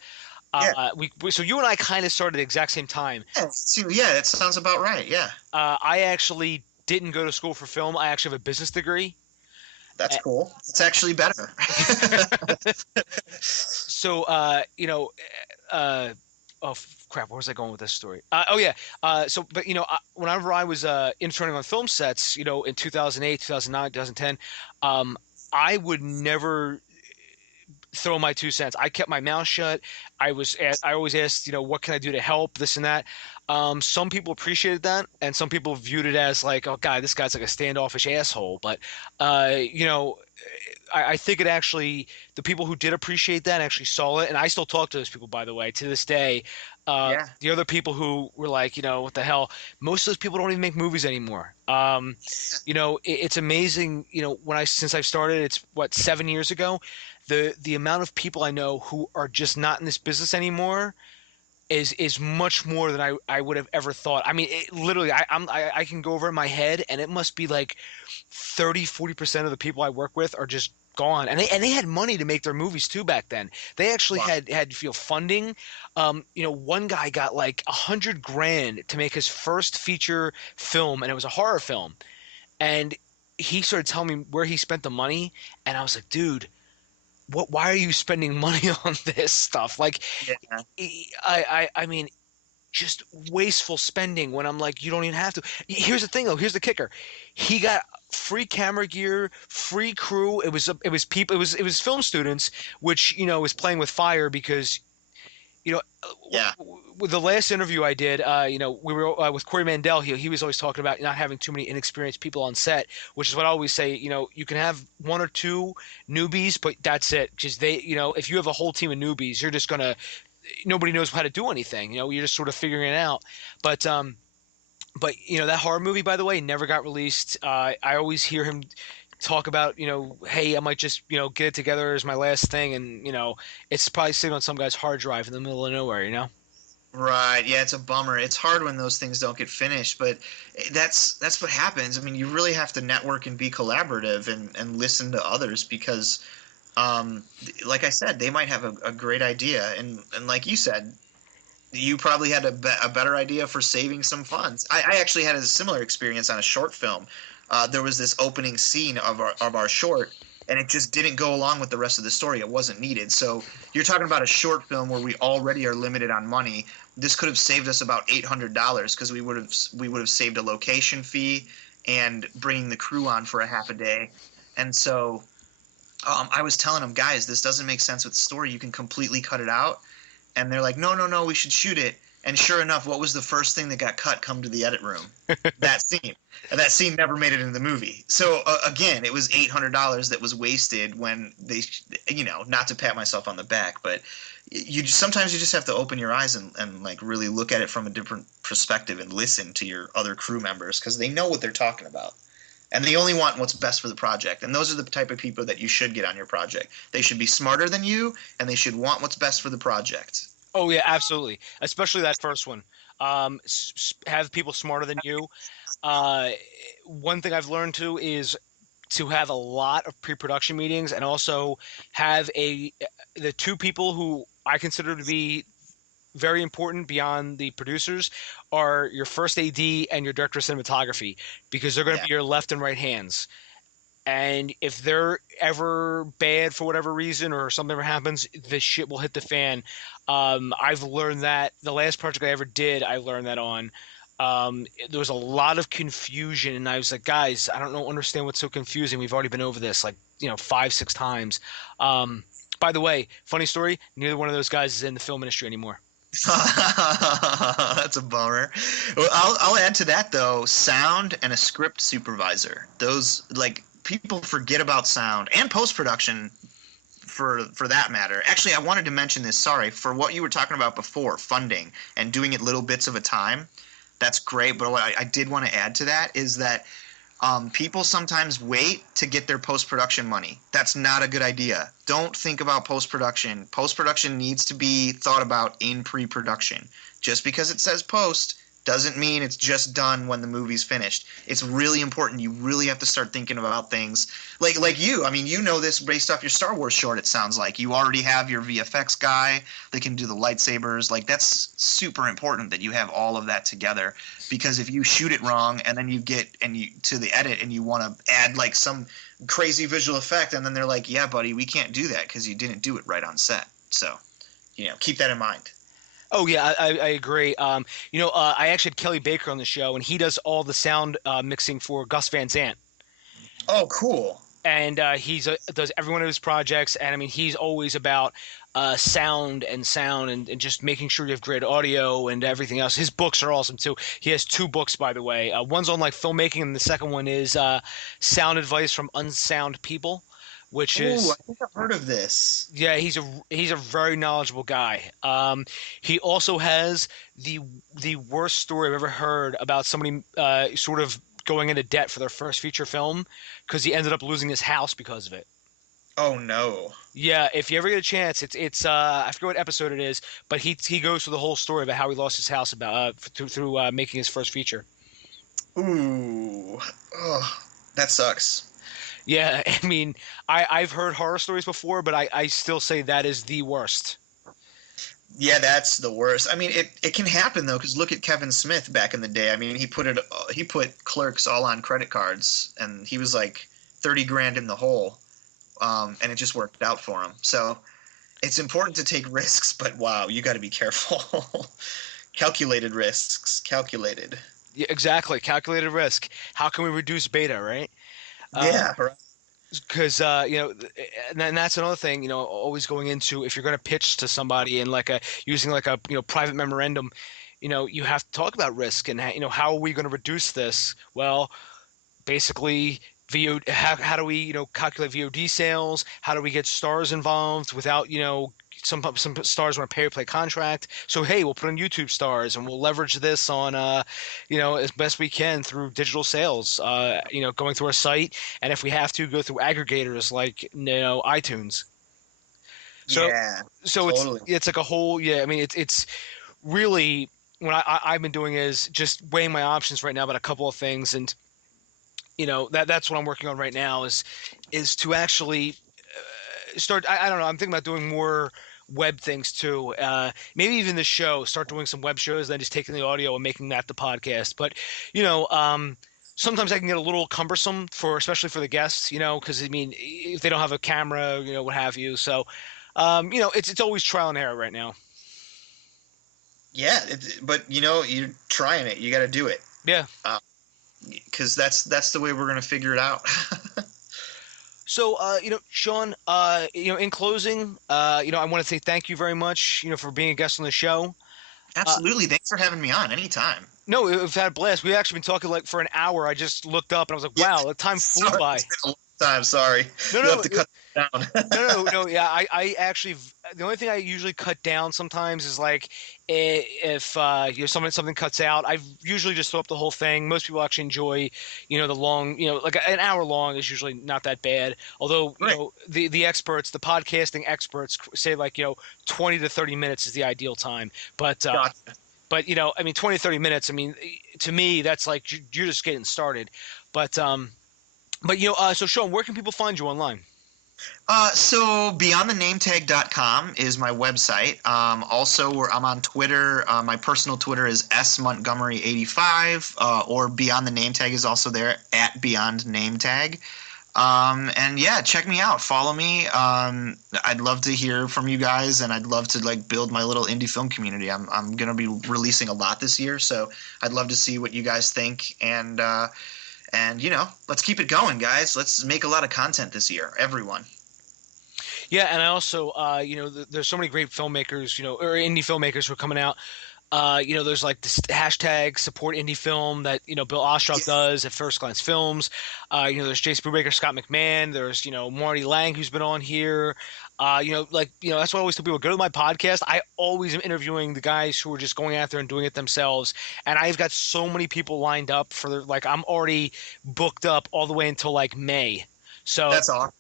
so you and I kind of started at the exact same time. Yeah, that sounds about right. Yeah. I actually didn't go to school for film. I actually have a business degree. That's cool. It's actually better. So, oh crap, where was I going with this story? Whenever I was interning on film sets, in 2008, 2009, 2010, I would never throw my 2 cents. I kept my mouth shut. I always asked, what can I do to help, this and that. Some people appreciated that, and some people viewed it as like, oh god, this guy's like a standoffish asshole. But I think it actually, the people who did appreciate that actually saw it, and I still talk to those people, by the way, to this day. The other people who were like, what the hell? Most of those people don't even make movies anymore. It's amazing. Since I've started, it's 7 years ago. The amount of people I know who are just not in this business anymore is much more than I would have ever thought. I mean, literally, I can go over in my head, and it must be like 30-40% of the people I work with are just gone. And they had money to make their movies too back then. They actually had funding. One guy got like $100,000 to make his first feature film, and it was a horror film. And he started telling me where he spent the money, and I was like, dude, why are you spending money on this stuff? Like, I mean, just wasteful spending when I'm like, you don't even have to. Here's the thing though. Here's the kicker. He got free camera gear, free crew. It was film students, which, was playing with fire because, with the last interview I did, we were with Corey Mandel. He was always talking about not having too many inexperienced people on set, which is what I always say. You can have 1 or 2 newbies, but that's it. Because if you have a whole team of newbies, you're just gonna, nobody knows how to do anything. You're just sort of figuring it out. But that horror movie, by the way, never got released. I always hear him talk about, hey, I might just, get it together as my last thing. And, it's probably sitting on some guy's hard drive in the middle of nowhere, Right. Yeah, it's a bummer. It's hard when those things don't get finished, but that's what happens. I mean, you really have to network and be collaborative and listen to others because, like I said, they might have a great idea. And like you said, you probably had a better idea for saving some funds. I actually had a similar experience on a short film. There was this opening scene of our short, and it just didn't go along with the rest of the story. It wasn't needed. So you're talking about a short film where we already are limited on money. This could have saved us about $800 because we would have saved a location fee and bringing the crew on for a half a day. And so I was telling them, guys, this doesn't make sense with the story. You can completely cut it out. And they're like, no, we should shoot it. And sure enough, what was the first thing that got cut come to the edit room? That scene. And that scene never made it into the movie. So, again, it was $800 that was wasted when they, not to pat myself on the back, but sometimes you just have to open your eyes and like really look at it from a different perspective and listen to your other crew members because they know what they're talking about. And they only want what's best for the project. And those are the type of people that you should get on your project. They should be smarter than you, and they should want what's best for the project. Oh, yeah, absolutely. Especially that first one. Have people smarter than you. One thing I've learned, too, is to have a lot of pre-production meetings and also have the 2 people who I consider to be very important beyond the producers are your first AD and your director of cinematography, because they're going to be your left and right hands. And if they're ever bad for whatever reason or something ever happens, the shit will hit the fan. I've learned that the last project I ever did, I learned that on. There was a lot of confusion, and I was like, guys, I don't understand what's so confusing. We've already been over this, like, 5-6 times. By the way, funny story, neither one of those guys is in the film industry anymore. That's a bummer. Well, I'll add to that, though, sound and a script supervisor. Those, like, people forget about sound and post-production for that matter. Actually, I wanted to mention this, sorry, for what you were talking about before, funding and doing it little bits of a time. That's great, but what I did want to add to that is that people sometimes wait to get their post-production money. That's not a good idea. Don't think about post-production. Post-production needs to be thought about in pre-production. Just because it says post doesn't mean it's just done when the movie's finished. It's really important. You really have to start thinking about things like you. I mean, you know this based off your Star Wars short, it sounds like. You already have your VFX guy that can do the lightsabers. Like, that's super important that you have all of that together, because if you shoot it wrong and then you get to the edit and you want to add like some crazy visual effect, and then they're like, yeah, buddy, we can't do that because you didn't do it right on set. So, keep that in mind. Oh, yeah, I agree. I actually had Kelly Baker on the show, and he does all the sound mixing for Gus Van Sant. Oh, cool. And he does every one of his projects, and I mean, he's always about sound and just making sure you have great audio and everything else. His books are awesome, too. He has 2 books, by the way. One's on, like, filmmaking, and the second one is Sound Advice from Unsound People. Which is, I think I've heard of this. Yeah, he's a very knowledgeable guy. He also has the worst story I've ever heard about somebody sort of going into debt for their first feature film because he ended up losing his house because of it. Oh no. Yeah, if you ever get a chance, it's I forget what episode it is, but he goes through the whole story about how he lost his house through making his first feature. Ooh, that sucks. Yeah, I mean, I've heard horror stories before, but I still say that is the worst. Yeah, that's the worst. I mean, it can happen though, because look at Kevin Smith back in the day. I mean, he put Clerks all on credit cards, and he was like $30,000 in the hole, and it just worked out for him. So it's important to take risks, but wow, you got to be careful. Calculated risks, calculated. Yeah, exactly, calculated risk. How can we reduce beta, right? Yeah, right. Because and that's another thing. Always going into, if you're going to pitch to somebody and using a private memorandum, you have to talk about risk and how are we going to reduce this? Well, basically, VOD. How do we calculate VOD sales? How do we get stars involved without some stars want a pay-to-play contract? So hey, we'll put in YouTube stars and we'll leverage this on as best we can through digital sales. Going through our site, and if we have to, go through aggregators like iTunes. So yeah, so totally. it's like a whole I mean it's really what I've been doing is just weighing my options right now about a couple of things, and that's what I'm working on right now is to actually start. I don't know. I'm thinking about doing more web things too. Maybe even the show. Start doing some web shows, then just taking the audio and making that the podcast. But sometimes I can get a little cumbersome especially for the guests. Because I mean, if they don't have a camera, what have you. So, it's always trial and error right now. Yeah, but you're trying it. You got to do it. Yeah. Because that's the way we're gonna figure it out. So, Shawn, in closing, I want to say thank you very much, for being a guest on the show. Absolutely. Thanks for having me on. Anytime. No, we've had a blast. We've actually been talking for an hour. I just looked up and I was like, wow, the time flew by. It's been a long time. Sorry. No, You'll have to cut it down. No. Yeah, I actually, the only thing I usually cut down sometimes is if something cuts out, I usually just throw up the whole thing. Most people actually enjoy, the long, like an hour long is usually not that bad. Although, right. The experts, the podcasting experts say 20 to 30 minutes is the ideal time. But, Gotcha. But 20 to 30 minutes, I mean, to me, that's you're just getting started. But so Shawn, where can people find you online? So beyondthenametag.com is my website. Also, I'm on Twitter. My personal Twitter is smontgomery85, or Beyond the Name Tag is also there at Beyond Name Tag. And yeah, check me out. Follow me. I'd love to hear from you guys, and I'd love to like build my little indie film community. I'm gonna be releasing a lot this year, so I'd love to see what you guys think. And let's keep it going, guys. Let's make a lot of content this year, everyone. Yeah, and I also, there's so many great filmmakers, or indie filmmakers who are coming out. There's like this hashtag support indie film that, Bill Ostroff does at First Glance Films. There's Jason Brubaker, Scott McMahon. There's, Marty Lang, who's been on here. That's what I always tell people. Go to my podcast. I always am interviewing the guys who are just going out there and doing it themselves. And I've got so many people lined up for I'm already booked up all the way until like May. So that's awesome.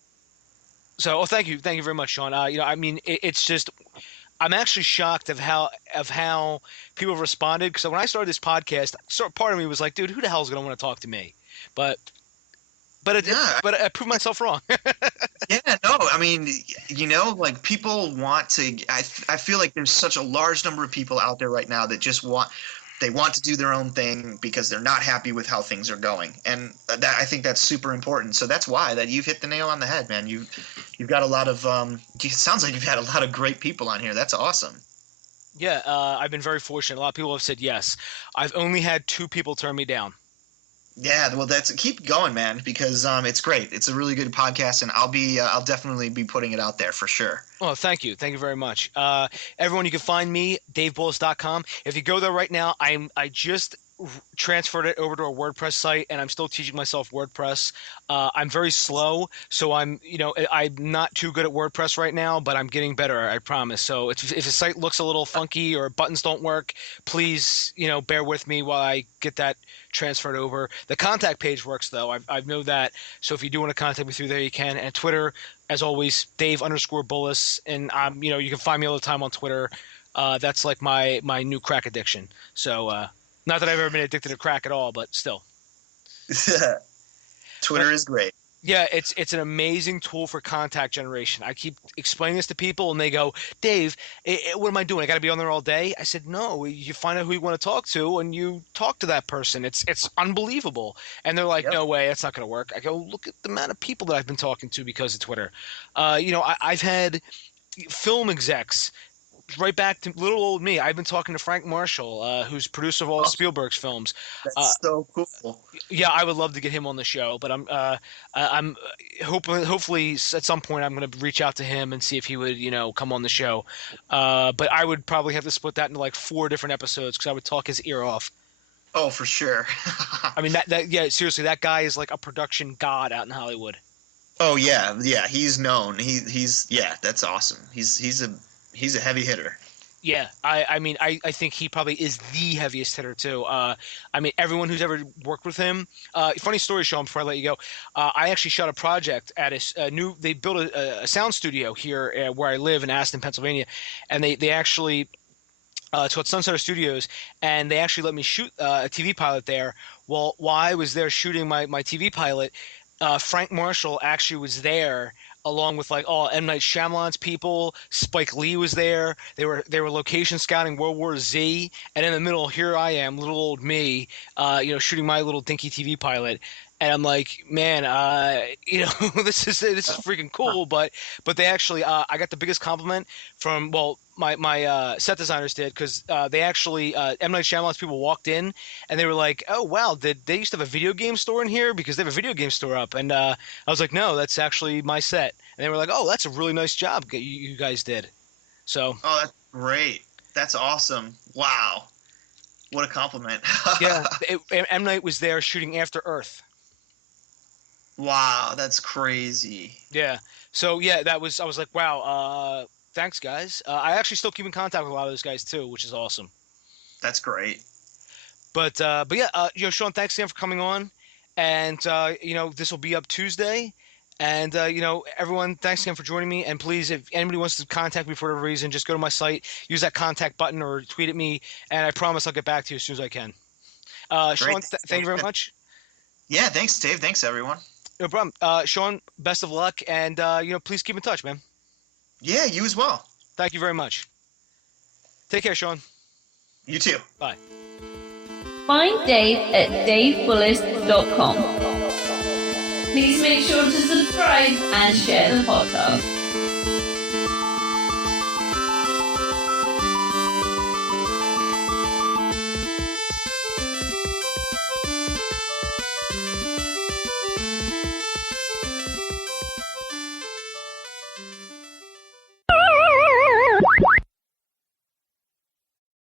So, thank you very much, Shawn. It's just, I'm actually shocked of how people have responded. Because when I started this podcast, part of me was like, dude, who the hell is going to want to talk to me? But I proved myself wrong. Yeah, no, I mean, like people want to. I feel like there's such a large number of people out there right now that just want to do their own thing because they're not happy with how things are going, and I think that's super important. So that's why that you've hit the nail on the head, man. You've got a lot of it sounds like you've had a lot of great people on here. That's awesome. Yeah, I've been very fortunate. A lot of people have said yes. I've only had 2 people turn me down. Yeah, well, keep going, man, because it's great. It's a really good podcast, and I'll definitely be putting it out there for sure. Oh, thank you very much. Everyone, you can find me DaveBullis.com. If you go there right now, I just transferred it over to a WordPress site, and I'm still teaching myself WordPress. I'm very slow, so I'm not too good at WordPress right now, but I'm getting better, I promise. So if a site looks a little funky or buttons don't work, please bear with me while I get that transferred over. The contact page works though. I know that. So if you do want to contact me through there, you can. And Twitter, as always, Dave_Bullis, and you can find me all the time on Twitter. That's like my new crack addiction. So. Not that I've ever been addicted to crack at all, but still. Twitter is great. Yeah, it's an amazing tool for contact generation. I keep explaining this to people, and they go, Dave, what am I doing? I got to be on there all day? I said, no, you find out who you want to talk to, and you talk to that person. It's unbelievable. And they're like, No way, that's not going to work. I go, look at the amount of people that I've been talking to because of Twitter. I've had film execs right back to little old me. I've been talking to Frank Marshall, who's producer of all Spielberg's films. That's so cool. Yeah, I would love to get him on the show, but I'm hopefully at some point I'm going to reach out to him and see if he would come on the show. But I would probably have to split that into like 4 different episodes because I would talk his ear off. Oh, for sure. I mean seriously, that guy is like a production god out in Hollywood. Oh yeah, he's known. He's that's awesome. He's a heavy hitter. Yeah, I think he probably is the heaviest hitter too. Everyone who's ever worked with him. Funny story, Shawn. Before I let you go, I actually shot a project at they built a sound studio here where I live in Aston, Pennsylvania, and they actually. So it's Sunsetter Studios, and they actually let me shoot a TV pilot there. Well, while I was there shooting my TV pilot, Frank Marshall actually was there. Along with like all M. Night Shyamalan's people, Spike Lee was there. They were location scouting World War Z, and in the middle, here I am, little old me, shooting my little dinky TV pilot. And I'm like, man, this is freaking cool. But they actually, I got the biggest compliment from my set designers did because they actually M. Night Shyamalan's people walked in and they were like, oh wow, did they used to have a video game store in here because they have a video game store up? And I was like, no, that's actually my set. And they were like, oh, that's a really nice job you guys did. So. Oh, that's great. That's awesome. Wow, what a compliment. Yeah, M. Night was there shooting After Earth. Wow, that's crazy. Yeah. So yeah, I was like, wow, thanks guys. I actually still keep in contact with a lot of those guys too, which is awesome. That's great. But yeah, Shawn, thanks again for coming on. And this will be up Tuesday. And everyone, thanks again for joining me. And please, if anybody wants to contact me for whatever reason, just go to my site, use that contact button or tweet at me, and I promise I'll get back to you as soon as I can. Shawn, thank you very much. Yeah, thanks, Dave. Thanks, everyone. No problem. Shawn, best of luck, and please keep in touch, man. Yeah, you as well. Thank you very much. Take care, Shawn. You too. Bye. Find Dave at davebullis.com. Please make sure to subscribe and share the podcast.